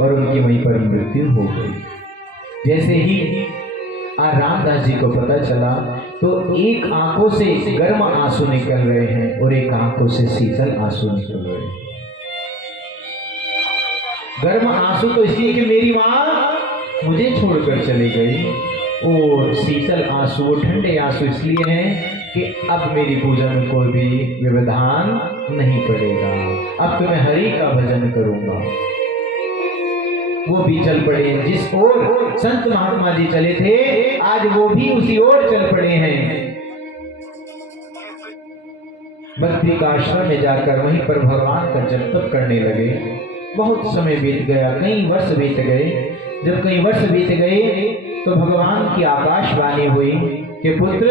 और उनकी वहीं पर मृत्यु हो गई। जैसे ही रामदास जी को पता चला तो एक आंखों से गर्म आंसू निकल रहे हैं और एक आंखों से शीतल आंसू निकल रहे हैं। गर्म आंसू तो इसलिए कि मेरी माँ मुझे छोड़कर चली गई। और शीतल आंसू, वो ठंडे आंसू इसलिए हैं कि अब मेरी पूजा में कोई भी व्यवधान नहीं पड़ेगा, अब तो मैं हरि का भजन करूंगा। वो भी चल पड़े जिस ओर संत महात्मा जी चले थे, आज वो भी उसी ओर चल पड़े हैं। बद्री का आश्रम में जाकर वहीं पर भगवान का जप तप करने लगे। बहुत समय बीत गया, कई वर्ष बीत गए। जब कई वर्ष बीत गए तो भगवान की आकाशवाणी हुई कि पुत्र,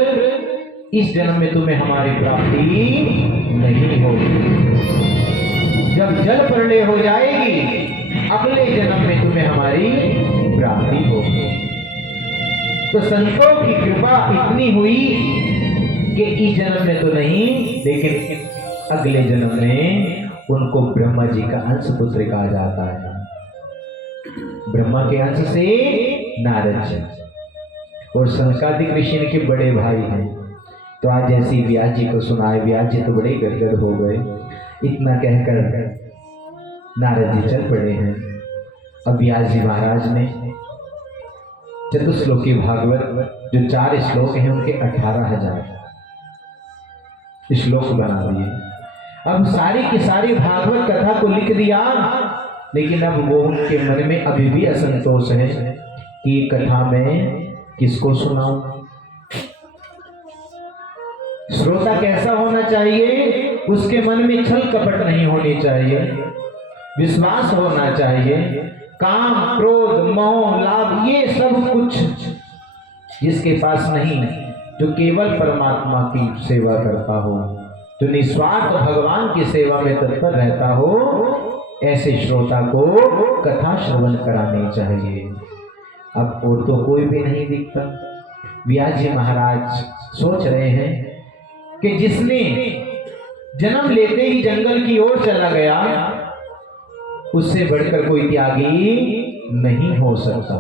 इस जन्म में तुम्हें हमारी प्राप्ति नहीं होगी। जब जल प्रलय हो जाएगी, अगले जन्म में तुम्हें हमारी प्राप्ति होगी। तो संतों की कृपा इतनी हुई कि इस जन्म में तो नहीं, लेकिन अगले जन्म में उनको ब्रह्मा जी का अंश पुत्र कहा जाता है। ब्रह्मा के अंश से नारद जी, और सनकादिक ऋषि के बड़े भाई हैं। तो आज जैसे व्यास जी को सुनाए, व्यास जी तो बड़े गदगद हो गए। इतना कहकर नारद जी चल पड़े हैं। अब व्यास जी महाराज ने चतुश्लोकी भागवत जो 4 श्लोक हैं, उनके 18,000 श्लोक बना दिए। अब सारी की सारी भागवत कथा को लिख दिया, लेकिन अब वो उनके मन में अभी भी असंतोष है कि कथा में किसको सुनाऊं। श्रोता कैसा होना चाहिए? उसके मन में छल कपट नहीं होनी चाहिए, विश्वास होना चाहिए। काम, क्रोध, मोह, लाभ, ये सब कुछ जिसके पास नहीं, जो केवल परमात्मा की सेवा करता हो, जो निस्वार्थ भगवान की सेवा में तत्पर रहता हो, ऐसे श्रोता को कथा श्रवण करानी चाहिए। अब और तो कोई भी नहीं दिखता। व्यास जी महाराज सोच रहे हैं कि जिसने जन्म लेते ही जंगल की ओर चला गया, उससे बढ़कर कोई त्यागी नहीं हो सकता।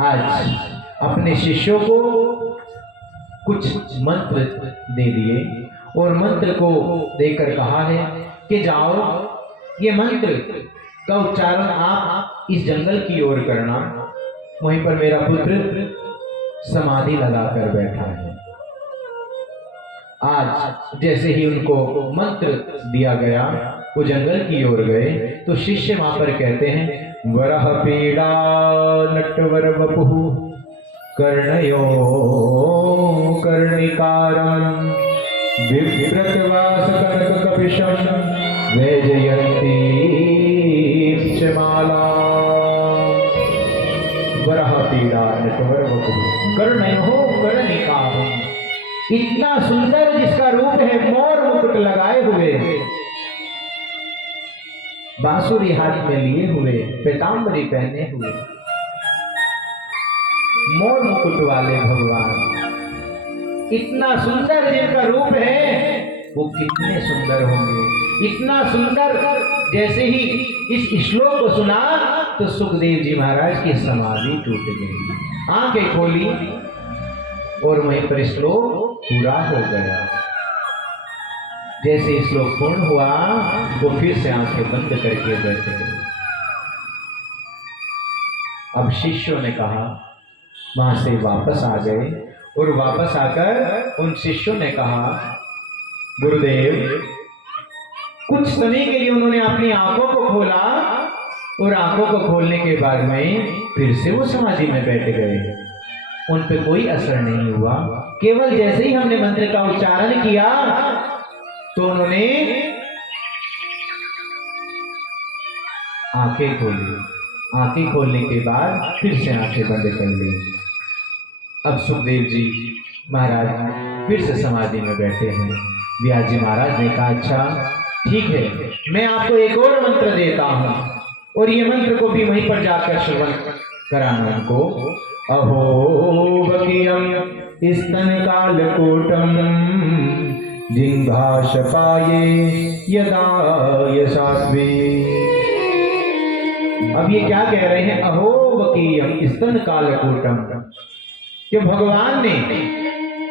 आज अपने शिष्यों को कुछ मंत्र दे दिए और मंत्र को देकर कहा है कि जाओ, ये मंत्र का उच्चारण आप इस जंगल की ओर करना। वहीं पर मेरा पुत्र समाधि लगाकर बैठा है। आज जैसे ही उनको मंत्र दिया गया, वो जंगल की ओर गए, तो शिष्य वहां पर कहते हैं, वरह पीड़ा नटवर वपुः कर्णयो कर्णिकारं बिभ्रतवास कनक कपिशं वैजयन्ती च माला। वरह पीड़ा नटवर वपुः कर्णयो कर्णिकारं, इतना सुंदर जिसका रूप है, मोर मुकुट लगाए हुए, बांसुरी हाथ में लिए हुए, पीतांबरी पहने हुए, मोर मुकुट वाले भगवान, इतना सुंदर जिनका रूप है, वो कितने सुंदर होंगे। इतना सुंदर, जैसे ही इस श्लोक को सुना तो सुखदेव जी महाराज की समाधि टूट गई, आंखें खोली और वहीं पर श्लोक पूरा हो गया। जैसे श्लोक पूर्ण हुआ, वो फिर से आंखें बंद करके बैठे। अब शिष्यों ने कहा, वहां से वापस आ गए और वापस आकर उन शिष्यों ने कहा, गुरुदेव, कुछ समय के लिए उन्होंने अपनी आंखों को खोला और आंखों को खोलने के बाद में फिर से वो समाधि में बैठ गए। उन पे कोई असर नहीं हुआ। केवल जैसे ही हमने मंत्र का उच्चारण किया तो उन्होंने आंखें खोली। आंखें खोलने के बाद फिर से आंखें बंद कर ली। अब सुखदेव जी महाराज फिर से समाधि में बैठे हैं। व्यास जी महाराज ने कहा, अच्छा ठीक है, मैं आपको एक और मंत्र देता हूं, और ये मंत्र को भी वहीं पर जाकर श्रवण कराना उनको। अहो वकीयम स्तन कालकूटम जिंघाशपाये यदा यशास्वे। अब ये क्या कह रहे हैं? अहो वकीयम स्तन कालकूटम, कि भगवान ने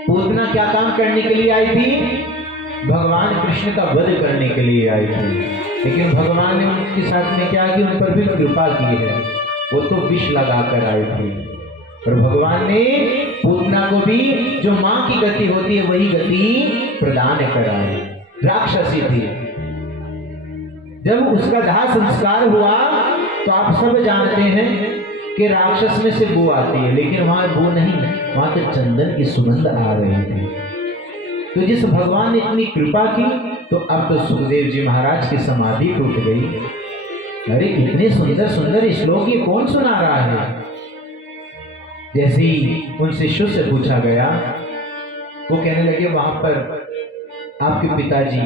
पूतना क्या काम करने के लिए आई थी? भगवान कृष्ण का वध करने के लिए आई थी, लेकिन भगवान ने उनके साथ में क्या की, उन पर भी कृपा की है। वो तो विष लगा कर आए थे, और भगवान ने पूतना को भी जो मां की गति होती है वही गति प्रदान कराई। राक्षसी थी। जब उसका दाह संस्कार हुआ तो आप सब जानते हैं कि राक्षस में से बू आती है, लेकिन वहां बू नहीं, वहां तो चंदन की सुगंध आ रही थी। तो जिस भगवान ने इतनी कृपा की, तो अब तो सुखदेव जी महाराज की समाधि टूट गई। अरे कितने सुंदर सुंदर श्लोक ये कौन सुना रहा है। जैसे ही उन शिष्यों से पूछा गया, वो कहने लगे वहां पर आपके पिताजी,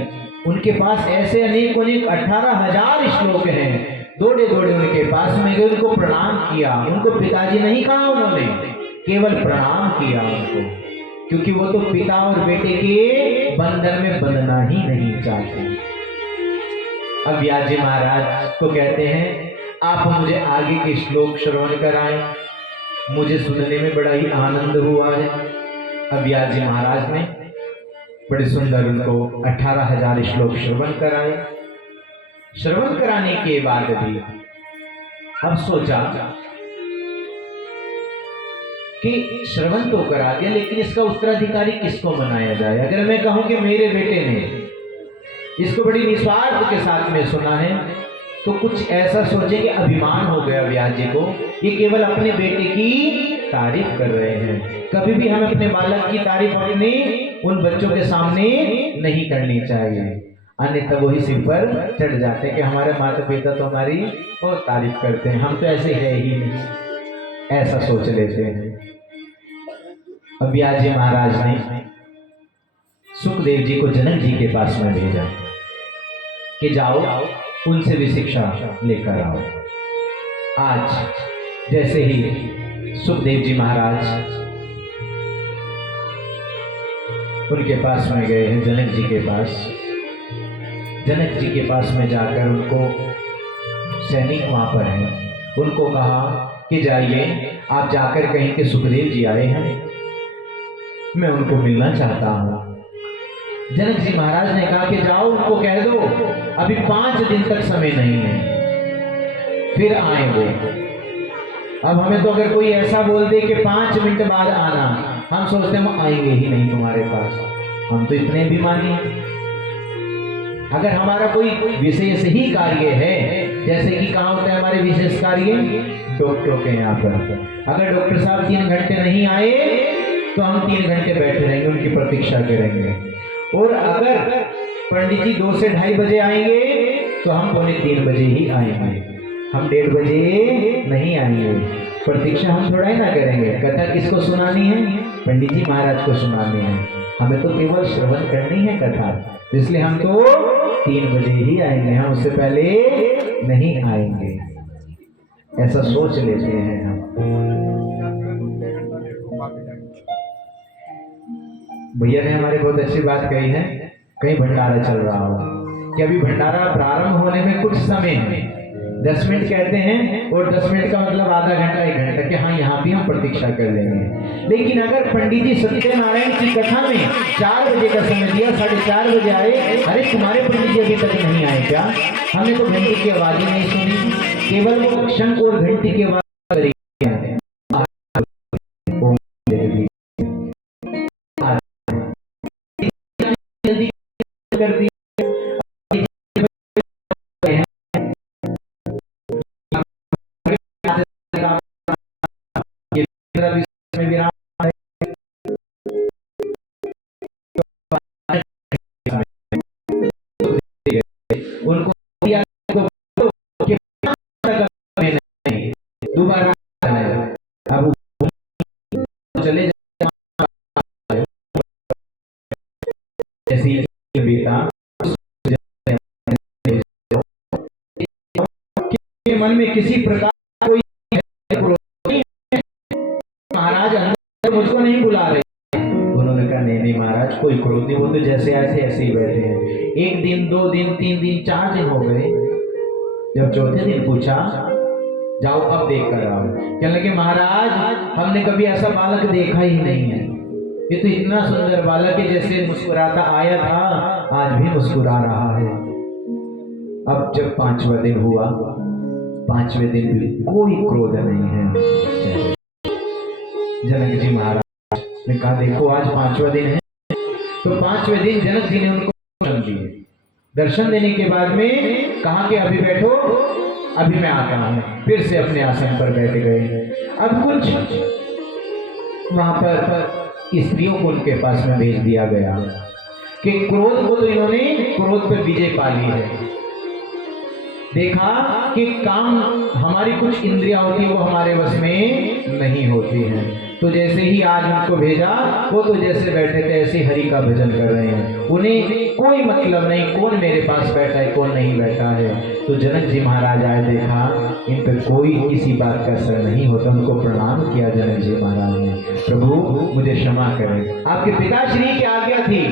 उनके पास ऐसे अनेक 18,000 श्लोक हैं। दौड़े दौड़े उनके पास में गए, उनको प्रणाम किया। उनको पिताजी नहीं कहा उन्होंने, केवल प्रणाम किया उनको, क्योंकि वो तो पिता और बेटे के बंधन में बंधना ही नहीं चाहते। अब व्यास जी महाराज को कहते हैं, आप मुझे आगे के श्लोक श्रवण कराएं, मुझे सुनने में बड़ा ही आनंद हुआ है। अब व्यास जी महाराज ने बड़े सुंदर उनको 18,000 श्लोक श्रवण कराए। श्रवण कराने के बाद भी अब सोचा कि श्रवण तो करा दिया, लेकिन इसका उत्तराधिकारी किसको बनाया जाए। अगर मैं कहूं कि मेरे बेटे ने इसको बड़ी निस्वार्थ के साथ में सुना है, तो कुछ ऐसा सोचेंगे, अभिमान हो गया व्यास जी को, ये केवल अपने बेटे की तारीफ कर रहे हैं। कभी भी हमें अपने बालक की तारीफ अपने उन बच्चों के सामने नहीं करनी चाहिए, अन्यथा वही सिर पर चढ़ जाते हैं कि हमारे माता पिता तो हमारी बहुत तारीफ करते हैं, हम तो ऐसे है ही नहीं, ऐसा सोच लेते हैं। अब व्यास जी महाराज ने सुखदेव जी को जनक जी के पास में भेजा कि जाओ उनसे भी शिक्षा लेकर आओ। आज जैसे ही सुखदेव जी महाराज उनके पास में गए हैं, जनक जी के पास, जनक जी के पास में जाकर उनको सैनिक वहां पर हैं, उनको कहा कि जाइए आप जाकर कहें कि सुखदेव जी आए हैं, मैं उनको मिलना चाहता हूं। जनक जी महाराज ने कहा कि जाओ उनको कह दो अभी 5 दिन तक समय नहीं है, फिर आएंगे। अब हमें तो अगर कोई ऐसा बोल दे कि 5 मिनट बाद आना, हम सोचते हैं हम आएंगे ही नहीं तुम्हारे पास, हम तो इतने अभिमानी। अगर हमारा कोई विशेष ही कार्य है, जैसे कि कहाँ होता है हमारे विशेष कार्य, डॉक्टरों के यहाँ पर, अगर डॉक्टर साहब 3 घंटे नहीं आए तो हम 3 घंटे बैठे रहेंगे, उनकी प्रतीक्षा करेंगे। और अगर पंडित जी 2 से 2:30 बजे आएंगे तो हम 2:45 बजे ही आएंगे, हम 1:30 बजे नहीं आएंगे। प्रतीक्षा हम थोड़ा ही ना करेंगे। कथा किसको सुनानी है? पंडित जी महाराज को सुनानी है, हमें तो केवल श्रवण करनी है कथा, इसलिए हम तो 3 बजे ही आएंगे, हम उससे पहले नहीं आएंगे, ऐसा सोच लेते हैं हम। भैया ने हमारे बहुत अच्छी बात कही है, कहीं भंडारा चल रहा हो कि अभी भंडारा प्रारंभ होने में कुछ समय है, 10 मिनट कहते हैं, और 10 मिनट का मतलब आधा घंटा 1 घंटा कि हाँ यहाँ भी हम प्रतीक्षा कर लेंगे। लेकिन अगर पंडित जी सत्यनारायण की कथा में 4 बजे का समय दिया, 4:30 बजे आए, अरे तुम्हारे पंडित जी अभी तक नहीं आए क्या? हमने तो घंटी की आवाज ही नहीं सुनी, केवल वो शंख और घंटी की आवाज कर दी। उनको दोबारा अब चले जैसे बेटा के मन में किसी प्रकार कोई महाराज अंदर मुझको नहीं बुला रहे। उन्होंने कहा नहीं महाराज कोई क्रोध नहीं, वो तो जैसे आए थे ऐसे ही बैठे हैं। 1 दिन 2 दिन 3 दिन 4 दिन हो गए, जब 4थे दिन पूछा जाओ अब देख कर आओ, कहने लगे महाराज हमने कभी ऐसा बालक देखा ही नहीं है, ये तो इतना सुंदर बालक है, जैसे मुस्कुराता आया था आज भी मुस्कुरा रहा है। अब जब 5वां दिन हुआ, 5वें दिन भी कोई क्रोध नहीं है। जनक जी महाराज ने कहा देखो आज 5वां दिन है। तो 5वें दिन जनक जी ने उनको दर्शन दिए। दर्शन देने के बाद में कहा कि अभी बैठो, अभी मैं आता हूं। फिर से अपने आसन पर बैठ गए। अब कुछ वहां पर स्त्रियों को उनके पास में भेज दिया गया कि क्रोध को तो इन्होंने क्रोध पर विजय पा ली है। देखा कि काम हमारी कुछ इंद्रियां होती है वो हमारे वश में नहीं होती हैं। तो जैसे ही आज उनको भेजा वो तो जैसे बैठे थे ऐसे हरि का भजन कर रहे हैं। उन्हें कोई मतलब नहीं कौन मेरे पास बैठा है कौन नहीं बैठा है। तो जनक जी महाराज आए, देखा इन पर कोई किसी बात का असर नहीं होता। उनको प्रणाम किया जनक जी महाराज ने, प्रभु मुझे क्षमा करें। आपके पिताश्री की आज्ञा थी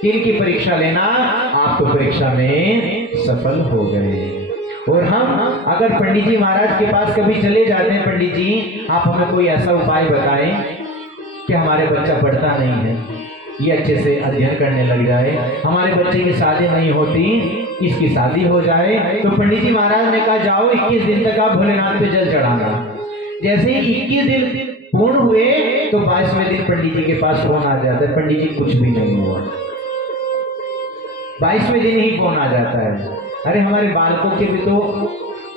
कि इनकी परीक्षा लेना, आप तो परीक्षा में सफल हो गए। और हम अगर पंडित जी महाराज के पास कभी चले जाते हैं, पंडित जी आप हमें कोई ऐसा उपाय बताएं कि हमारे बच्चा पढ़ता नहीं है, ये अच्छे से अध्ययन करने लग जाए, हमारे बच्चे की शादी नहीं होती, इसकी शादी हो जाए। तो पंडित जी महाराज ने कहा जाओ 21 दिन तक आप भोलेनाथ पे जल चढ़ाना। जैसे ही 21 दिन पूर्ण हुए तो 22वें दिन पंडित जी के पास फोन आ जाता है, पंडित जी कुछ भी नहीं हुआ। 22वें दिन ही फोन आ जाता है। अरे हमारे बालकों के भी तो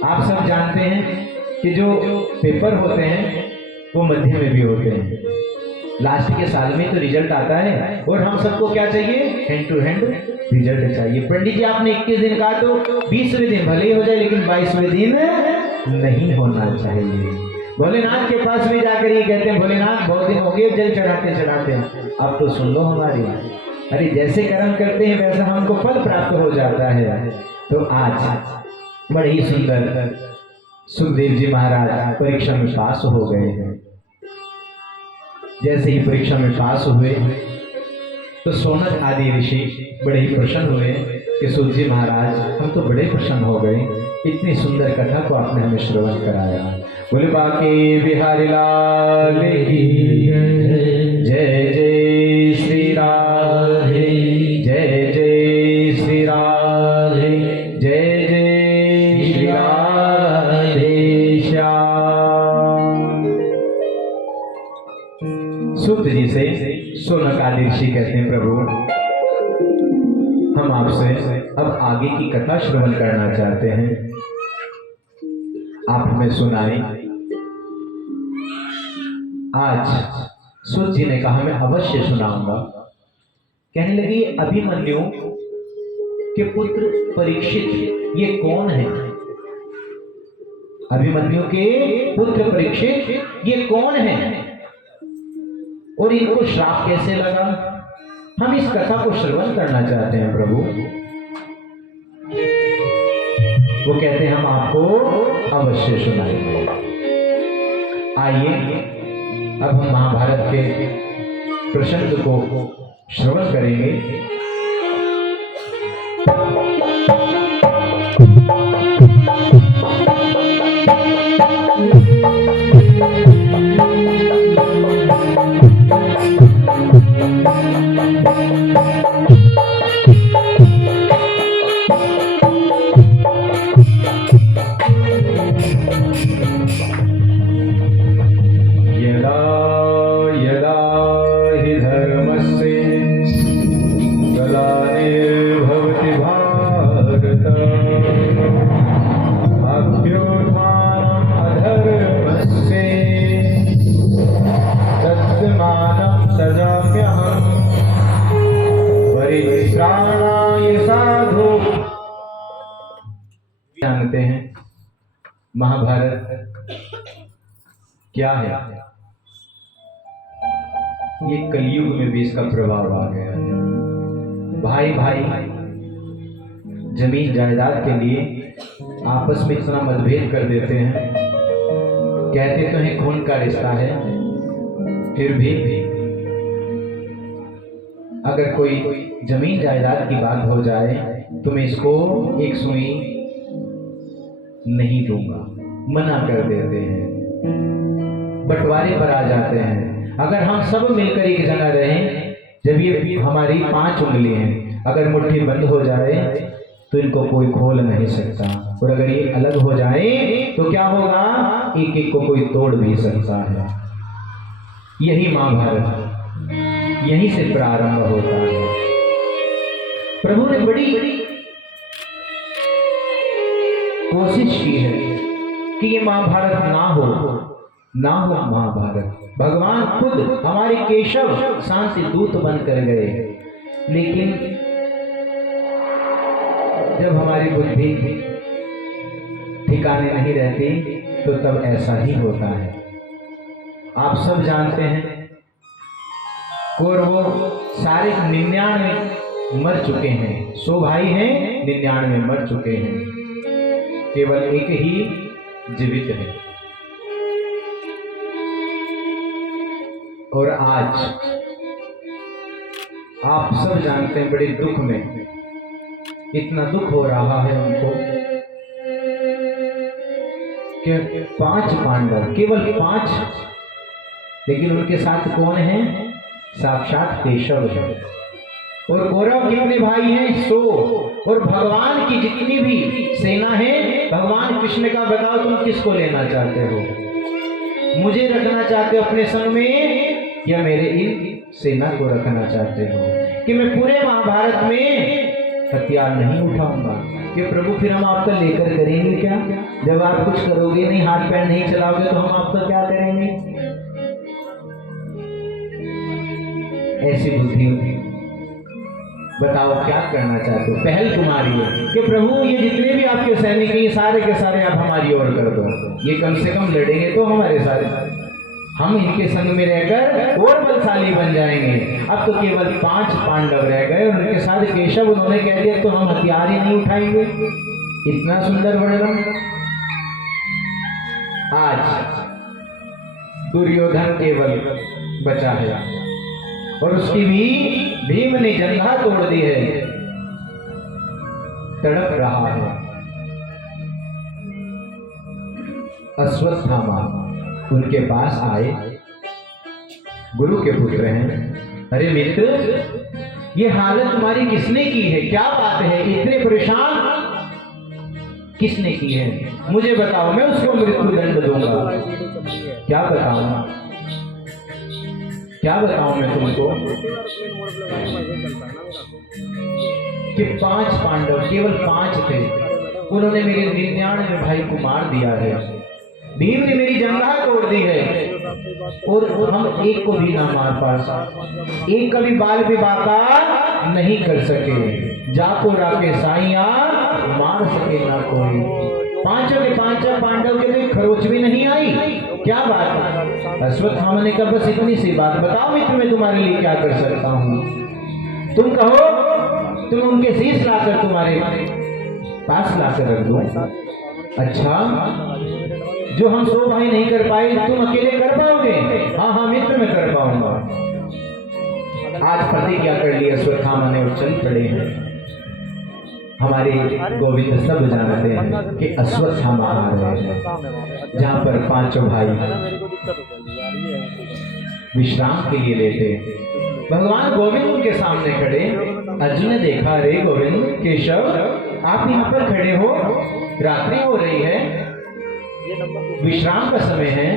आप सब जानते हैं कि जो पेपर होते हैं वो मध्य में भी होते हैं, लास्ट के साल में तो रिजल्ट आता है और हम सबको क्या चाहिए, हैंड टू हैंड रिजल्ट चाहिए। पंडित जी आपने 21 दिन कहा तो 20वें दिन भले ही हो जाए लेकिन 22वें दिन नहीं होना चाहिए। भोलेनाथ के पास भी जाकर ये कहते हैं भोलेनाथ बहुत दिन हो गए जल चढ़ाते चढ़ाते, अब तो सुन लो हमारी। अरे जैसे कर्म करते हैं वैसा हमको फल प्राप्त हो जाता है। तो आज बड़े ही सुंदर सुखदेव जी महाराज परीक्षा में पास हो गए हैं। जैसे ही परीक्षा में पास हुए तो सोनक आदि ऋषि बड़े ही प्रसन्न हुए कि सूत जी महाराज हम तो बड़े प्रसन्न हो गए, इतनी सुंदर कथा को आपने हमें श्रवण कराया। बोले बाकी बिहारी लाल की जय जय श्री राधे, जय जय श्री राधे, जय जय श्री राधे श्याम। सूत जी से सोनक आदि ऋषि कहते हैं प्रभु हम आपसे अब आगे की कथा श्रवण करना चाहते हैं, आप हमें सुनाएं। आज सूत जी ने कहा मैं अवश्य सुनाऊंगा। कहने लगी अभिमन्यु के पुत्र परीक्षित ये कौन है? अभिमन्यु के पुत्र परीक्षित ये कौन है और इनको श्राप कैसे लगा? हम इस कथा को श्रवण करना चाहते हैं प्रभु। वो कहते हैं हम आपको अवश्य सुनाएंगे। आइए अब हम महाभारत के प्रसंग को श्रवण करेंगे। जानते हैं महाभारत क्या है? ये कलयुग में भी इसका प्रभाव आ गया है। भाई भाई जमीन जायदाद के लिए आपस में इतना मतभेद कर देते हैं, कहते तो हैं खून का रिश्ता है, फिर भी अगर कोई जमीन जायदाद की बात हो जाए तो मैं इसको एक सुई नहीं दूंगा, मना कर देते हैं, बंटवारे पर आ जाते हैं। अगर हम सब मिलकर एक जगह रहें, जब ये हमारी 5 उंगली हैं, अगर मुट्ठी बंद हो जाए तो इनको कोई खोल नहीं सकता। और अगर ये अलग हो जाए तो क्या होगा, एक एक को कोई तोड़ भी सकता है। यही महाभारत, यहीं से प्रारंभ होता है। प्रभु ने बड़ी कोशिश की है कि ये महाभारत ना हो महाभारत। भगवान खुद हमारे केशव शांति दूत बनकर गए, लेकिन जब हमारी बुद्धि ठिकाने नहीं रहती तो तब ऐसा ही होता है। आप सब जानते हैं, कौरवों सारे 99 मर चुके हैं। 100 भाई हैं, 99 मर चुके हैं, केवल एक ही जीवित है। और आज आप सब जानते हैं, बड़े दुख में, इतना दुख हो रहा है उनको कि 5 पांडव, केवल 5, लेकिन उनके साथ कौन है, साक्षात केशव है। और कौरव कितने भाई हैं, 100। और भगवान की जितनी भी सेना है, भगवान कृष्ण का बताओ तुम किसको लेना चाहते हो? मुझे रखना चाहते हो अपने संग में, या मेरे इन सेना को रखना चाहते हो कि मैं पूरे महाभारत में हथियार नहीं उठाऊंगा? कि प्रभु फिर हम आपका लेकर करेंगे क्या? जब आप कुछ करोगे नहीं, हाथ पैर नहीं चलाओगे, तो हम आपका क्या करेंगे? ऐसी बुद्धि, बताओ क्या करना चाहते हो? पहल तुम्हारी है कि प्रभु ये जितने भी आपके सैनिक हैं, ये सारे के सारे आप हमारी ओर कर दो। ये कम से कम लड़ेंगे तो हमारे सारे, हम इनके संग में रहकर और बलशाली बन जाएंगे। अब तो केवल 5 पांडव रह गए और उनके साथ केशव, उन्होंने कह दिया तो हम हथियार ही नहीं उठाएंगे। इतना सुंदर वर्णन। आज दुर्योधन केवल बचा है और उसकी भी भीम ने जंघा तोड़ दी है, तड़प रहा है। अश्वत्थामा उनके पास आए, गुरु के पुत्र हैं। अरे मित्र, ये हालत तुम्हारी किसने की है? क्या बात है, इतने परेशान किसने की है? मुझे बताओ, मैं उसको मृत्यु दंड दूंगा। क्या बताऊं, क्या बताऊं मैं तुमको कि 5 पांडव, केवल 5 थे, उन्होंने मेरे 99 भाई को मार दिया है। भीम ने मेरी जंघा तोड़ दी है और हम एक को भी ना मार पा, एक कभी बाल विवाह का नहीं कर सके। जाको राके साइया मार सके ना कोई। 5 के 5 पांडव के लिए खरोच भी नहीं आई। क्या बात है? अश्वत्थामा ने कहा बस इतनी सी बात बताओ मित्र, मैं तुम्हारे लिए क्या कर सकता हूँ? तुम कहो, तुम उनके शीश लाकर तुम्हारे पास लाकर रख दो। अच्छा, जो हम 100 भाई नहीं कर पाए, तुम अकेले कर पाओगे? हाँ हाँ मित्र, मैं कर पाऊंगा। आज प्रतिज्ञा कर ली अश्वत्थामा ने और चल पड़े हैं। हमारे गोविंद सब जानते हैं कि अश्वत्थामा आ रहे हैं, जहाँ पर 5 भाई विश्राम के लिए लेटे। भगवान गोविंद उनके सामने खड़े। अर्जुन ने देखा, अरे गोविंद, केशव, आप यहाँ पर खड़े हो, रात्रि हो रही है, विश्राम का समय है।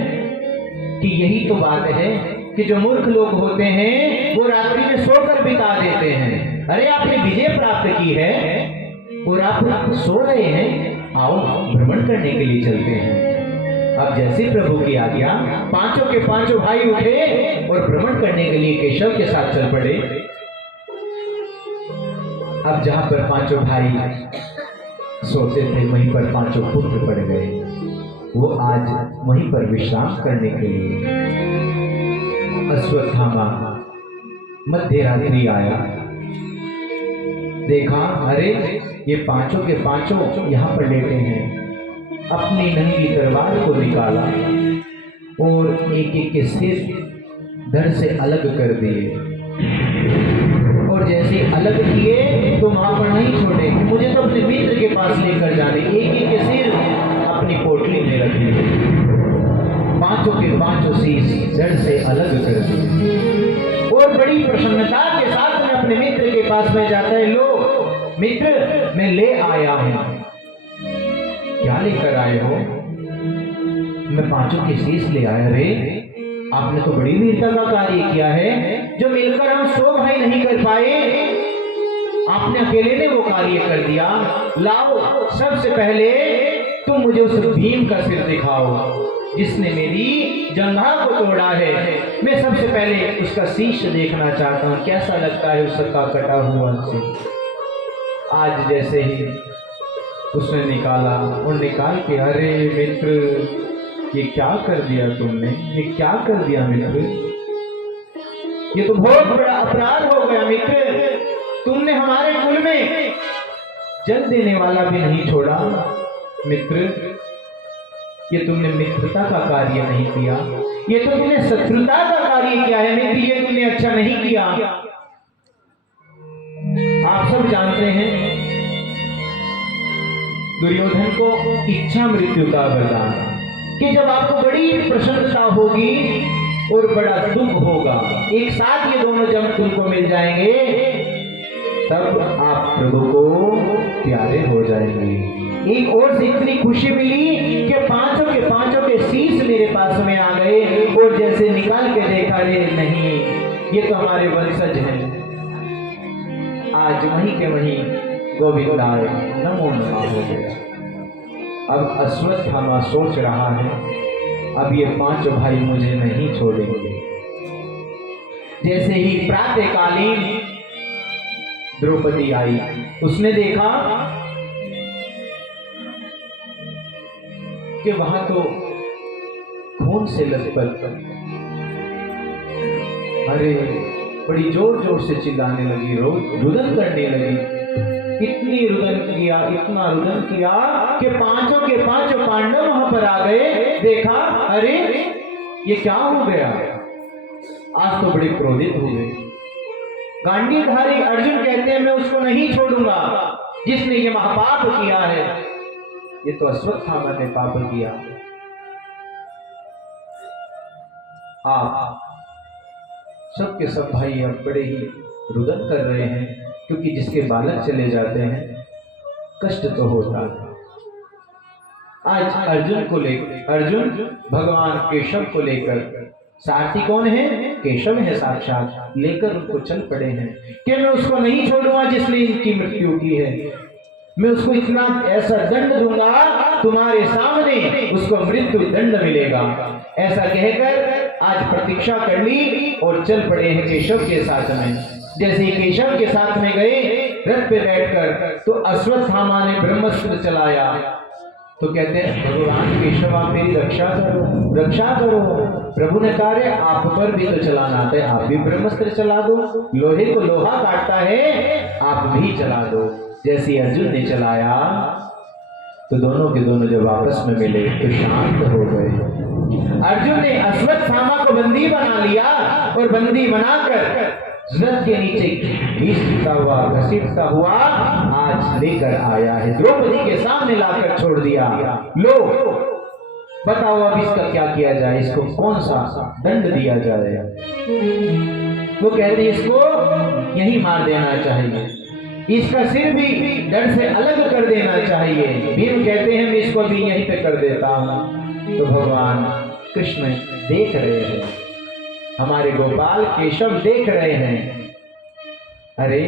कि यही तो बात है कि जो मूर्ख लोग होते हैं वो रात्रि में सोकर बिता देते हैं। अरे आपने विजय प्राप्त की है और आप सो रहे हैं, आओ भ्रमण करने के लिए चलते हैं। अब जैसे प्रभु की आज्ञा, 5 के 5 भाई उठे और भ्रमण करने के लिए केशव के साथ चल पड़े। अब जहां पर 5 भाई सोते थे, वहीं पर 5 पुत्र पड़ गए। वो आज वहीं पर विश्राम करने के लिए। अश्वत्थामा मध्य रात्रि आया, देखा, अरे ये 5 के 5 यहाँ पर लेटे हैं। अपनी नंगी तलवार को निकाला और एक एक के सिर धड़ से अलग कर दिए। और जैसे अलग किए तो वहां पर नहीं छोड़े, मुझे तो अपने मित्र के पास लेकर जाने। एक एक के सिर अपनी पोटली में रख लिए, 5 के 5 शीश धड़ से अलग कर दिए। और बड़ी प्रसन्नता के साथ में अपने मित्र के पास में जाता है, लो मित्र, मैं ले आया हूं। लेकर आए हो? मैं 5 के शीश ले आया। रे आपने तो बड़ी वीरता का कार्य किया है, जो मिलकर हम 100 भाई नहीं कर पाए, आपने अकेले ने वो कार्य कर दिया। लाओ, सबसे पहले तुम मुझे उस भीम का सिर दिखाओ जिसने मेरी जंघा को तोड़ा है। मैं सबसे पहले उसका शीश देखना चाहता हूँ, कैसा लगता है उसका कटा हुआ सिर। आज जैसे ही उसने निकाला और निकाल के, अरे मित्र ये क्या कर दिया तुमने, ये क्या कर दिया मित्र, ये तो बहुत बड़ा अपराध हो गया मित्र। तुमने हमारे कुल में जल देने वाला भी नहीं छोड़ा मित्र। ये तुमने मित्रता का कार्य नहीं किया, ये तो तुमने शत्रुता का कार्य किया है मित्र, ये तुमने अच्छा नहीं किया। आप सब जानते हैं दुर्योधन को इच्छा मृत्यु का वरदान, कि जब आपको बड़ी प्रसन्नता होगी और बड़ा दुख होगा, एक साथ ये दोनों जब तुमको मिल जाएंगे, तब आप प्रभु को प्यारे हो जाएंगे। एक और से इतनी खुशी मिली कि 5 के शीश मेरे पास में आ गए, और जैसे निकाल के देखा, रे नहीं ये तो हमारे वंशज हैं। आज वहीं के वहीं गोविंदाय नमो नमः हो गया। अब अश्वत्थामा सोच रहा है, अब ये 5 भाई मुझे नहीं छोड़ेंगे। जैसे ही प्रातःकालीन द्रौपदी आई, उसने देखा कि वहां तो खून से लथपथ, अरे बड़ी जोर जोर से चिल्लाने लगी, रुदन करने लगी। इतनी रुदन किया, इतना रुदन किया कि 5 के 5 पांडव वहां पर आ गए। देखा, अरे ये क्या हो गया, आज तो बड़े क्रोधित हुए। गांडीवधारी अर्जुन कहते हैं, मैं उसको नहीं छोड़ूंगा जिसने ये महापाप किया है। ये तो अश्वत्थामा ने पाप किया। आप सबके सब भाई अब बड़े ही रुदन कर रहे हैं, क्योंकि जिसके बालक चले जाते हैं कष्ट तो होता है। आज अर्जुन को लेकर, अर्जुन भगवान केशव को लेकर, सारथी कौन है? केशव है साक्षात, लेकर उनको चल पड़े हैं कि मैं उसको नहीं छोड़ूंगा जिसने इनकी मृत्यु की है। मैं उसको इतना ऐसा दंड दूंगा, तुम्हारे सामने उसको मृत्यु दंड मिलेगा। ऐसा कहकर आज प्रतीक्षा कर ली और चल पड़े हैं केशव के साथ में। जैसे ही केशव के साथ में गए रथ पे बैठकर, तो अश्वत्थामा ने ब्रह्मास्त्र चलाया। तो कहते हैं, भगवान केशव आप मेरी रक्षा करो, रक्षा करो। प्रभु ने कहा, आप पर भी तो चलाना आता है, आप भी ब्रह्मास्त्र चला दो। लोहे को लोहा काटता है, आप भी चला दो। जैसे अर्जुन ने चलाया, तो दोनों के दोनों जब आपस में मिले तो शांत हो गए। अर्जुन ने अश्वत्थामा को बंदी बना लिया, और बंदी बनाकर रथ के नीचे घसीटता हुआ आज लेकर आया है, द्रौपदी के सामने लाकर छोड़ दिया। लो बताओ अब इसका क्या किया जाए, इसको कौन सा दंड दिया जाए? वो कहते हैं इसको यही मार देना चाहिए, इसका सिर भी धड़ से अलग कर देना चाहिए। भीम कहते हैं, मैं इसको भी यहीं पे कर देता हूं। तो भगवान कृष्ण देख रहे हैं, हमारे गोपाल केशव देख रहे हैं। अरे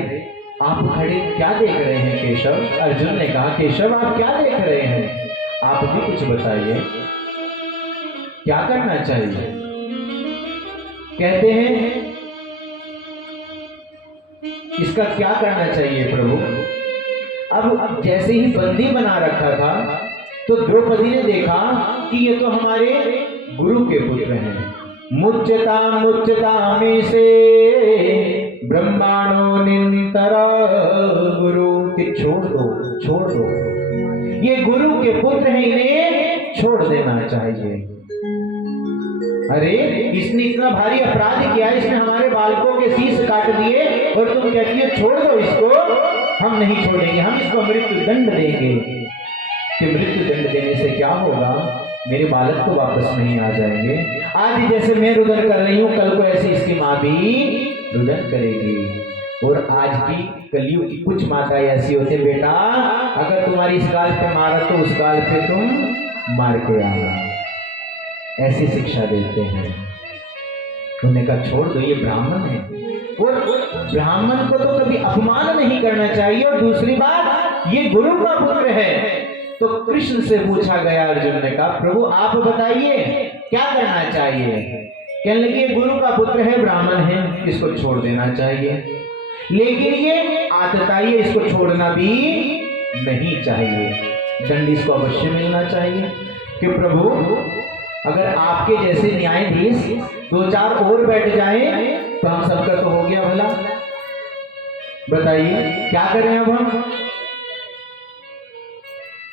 आप खड़े क्या देख रहे हैं केशव? अर्जुन ने कहा, केशव आप क्या देख रहे हैं? आप भी कुछ बताइए, क्या करना चाहिए? कहते हैं, इसका क्या करना चाहिए प्रभु? अब जैसे ही बंदी बना रखा था, तो द्रौपदी ने देखा कि ये तो हमारे गुरु के पुत्र हैं। मुच्यता में से ब्रह्मांडो निंतरा गुरु, कि छोड़ दो, ये गुरु के पुत्र हैं, इन्हें छोड़ देना चाहिए। अरे इसने इतना भारी अपराध किया, इसने हमारे बालकों के शीश काट दिए, और तुम कहती है छोड़ दो इसको। हम नहीं छोड़ेंगे, हम इसको मृत्यु दंड देंगे। कि मृत्यु दंड देने से क्या होगा? मेरे बालक तो वापस नहीं आ जाएंगे। आज जैसे मैं रुदन कर रही हूं, कल को ऐसे इसकी माँ भी रुदन करेगी। और आज की कलयुग की कुछ माताएं ऐसी होती है, बेटा अगर तुम्हारी इस गाल पे मारा तो उस गाल पे तुम मार के आना, ऐसी शिक्षा देते हैं। उन्होंने कहा छोड़ दो, ये ब्राह्मण है और ब्राह्मण को तो कभी अपमान नहीं करना चाहिए, और दूसरी बात ये गुरु का पुत्र है। तो कृष्ण से पूछा गया, अर्जुन ने कहा प्रभु आप बताइए क्या करना चाहिए। कहने लगे ये गुरु का पुत्र है, ब्राह्मण है, इसको छोड़ देना चाहिए, लेकिन ये आतताई है, इसको छोड़ना भी नहीं चाहिए, दंड इसको अवश्य मिलना चाहिए। कि प्रभु अगर आपके जैसे न्यायाधीश 2-4 और बैठ जाएं तो हम सबका तो हो गया भला। बताइए क्या करें अब हम।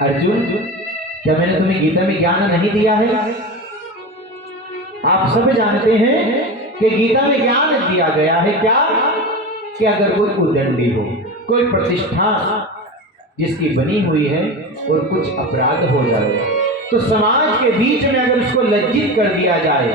अर्जुन क्या मैंने तुम्हें गीता में ज्ञान नहीं दिया है? आप सब जानते हैं कि गीता में ज्ञान दिया गया है क्या, कि अगर कोई उदंडी हो, कोई प्रतिष्ठा जिसकी बनी हुई है और कुछ अपराध हो जाए तो समाज के बीच में अगर उसको लज्जित कर दिया जाए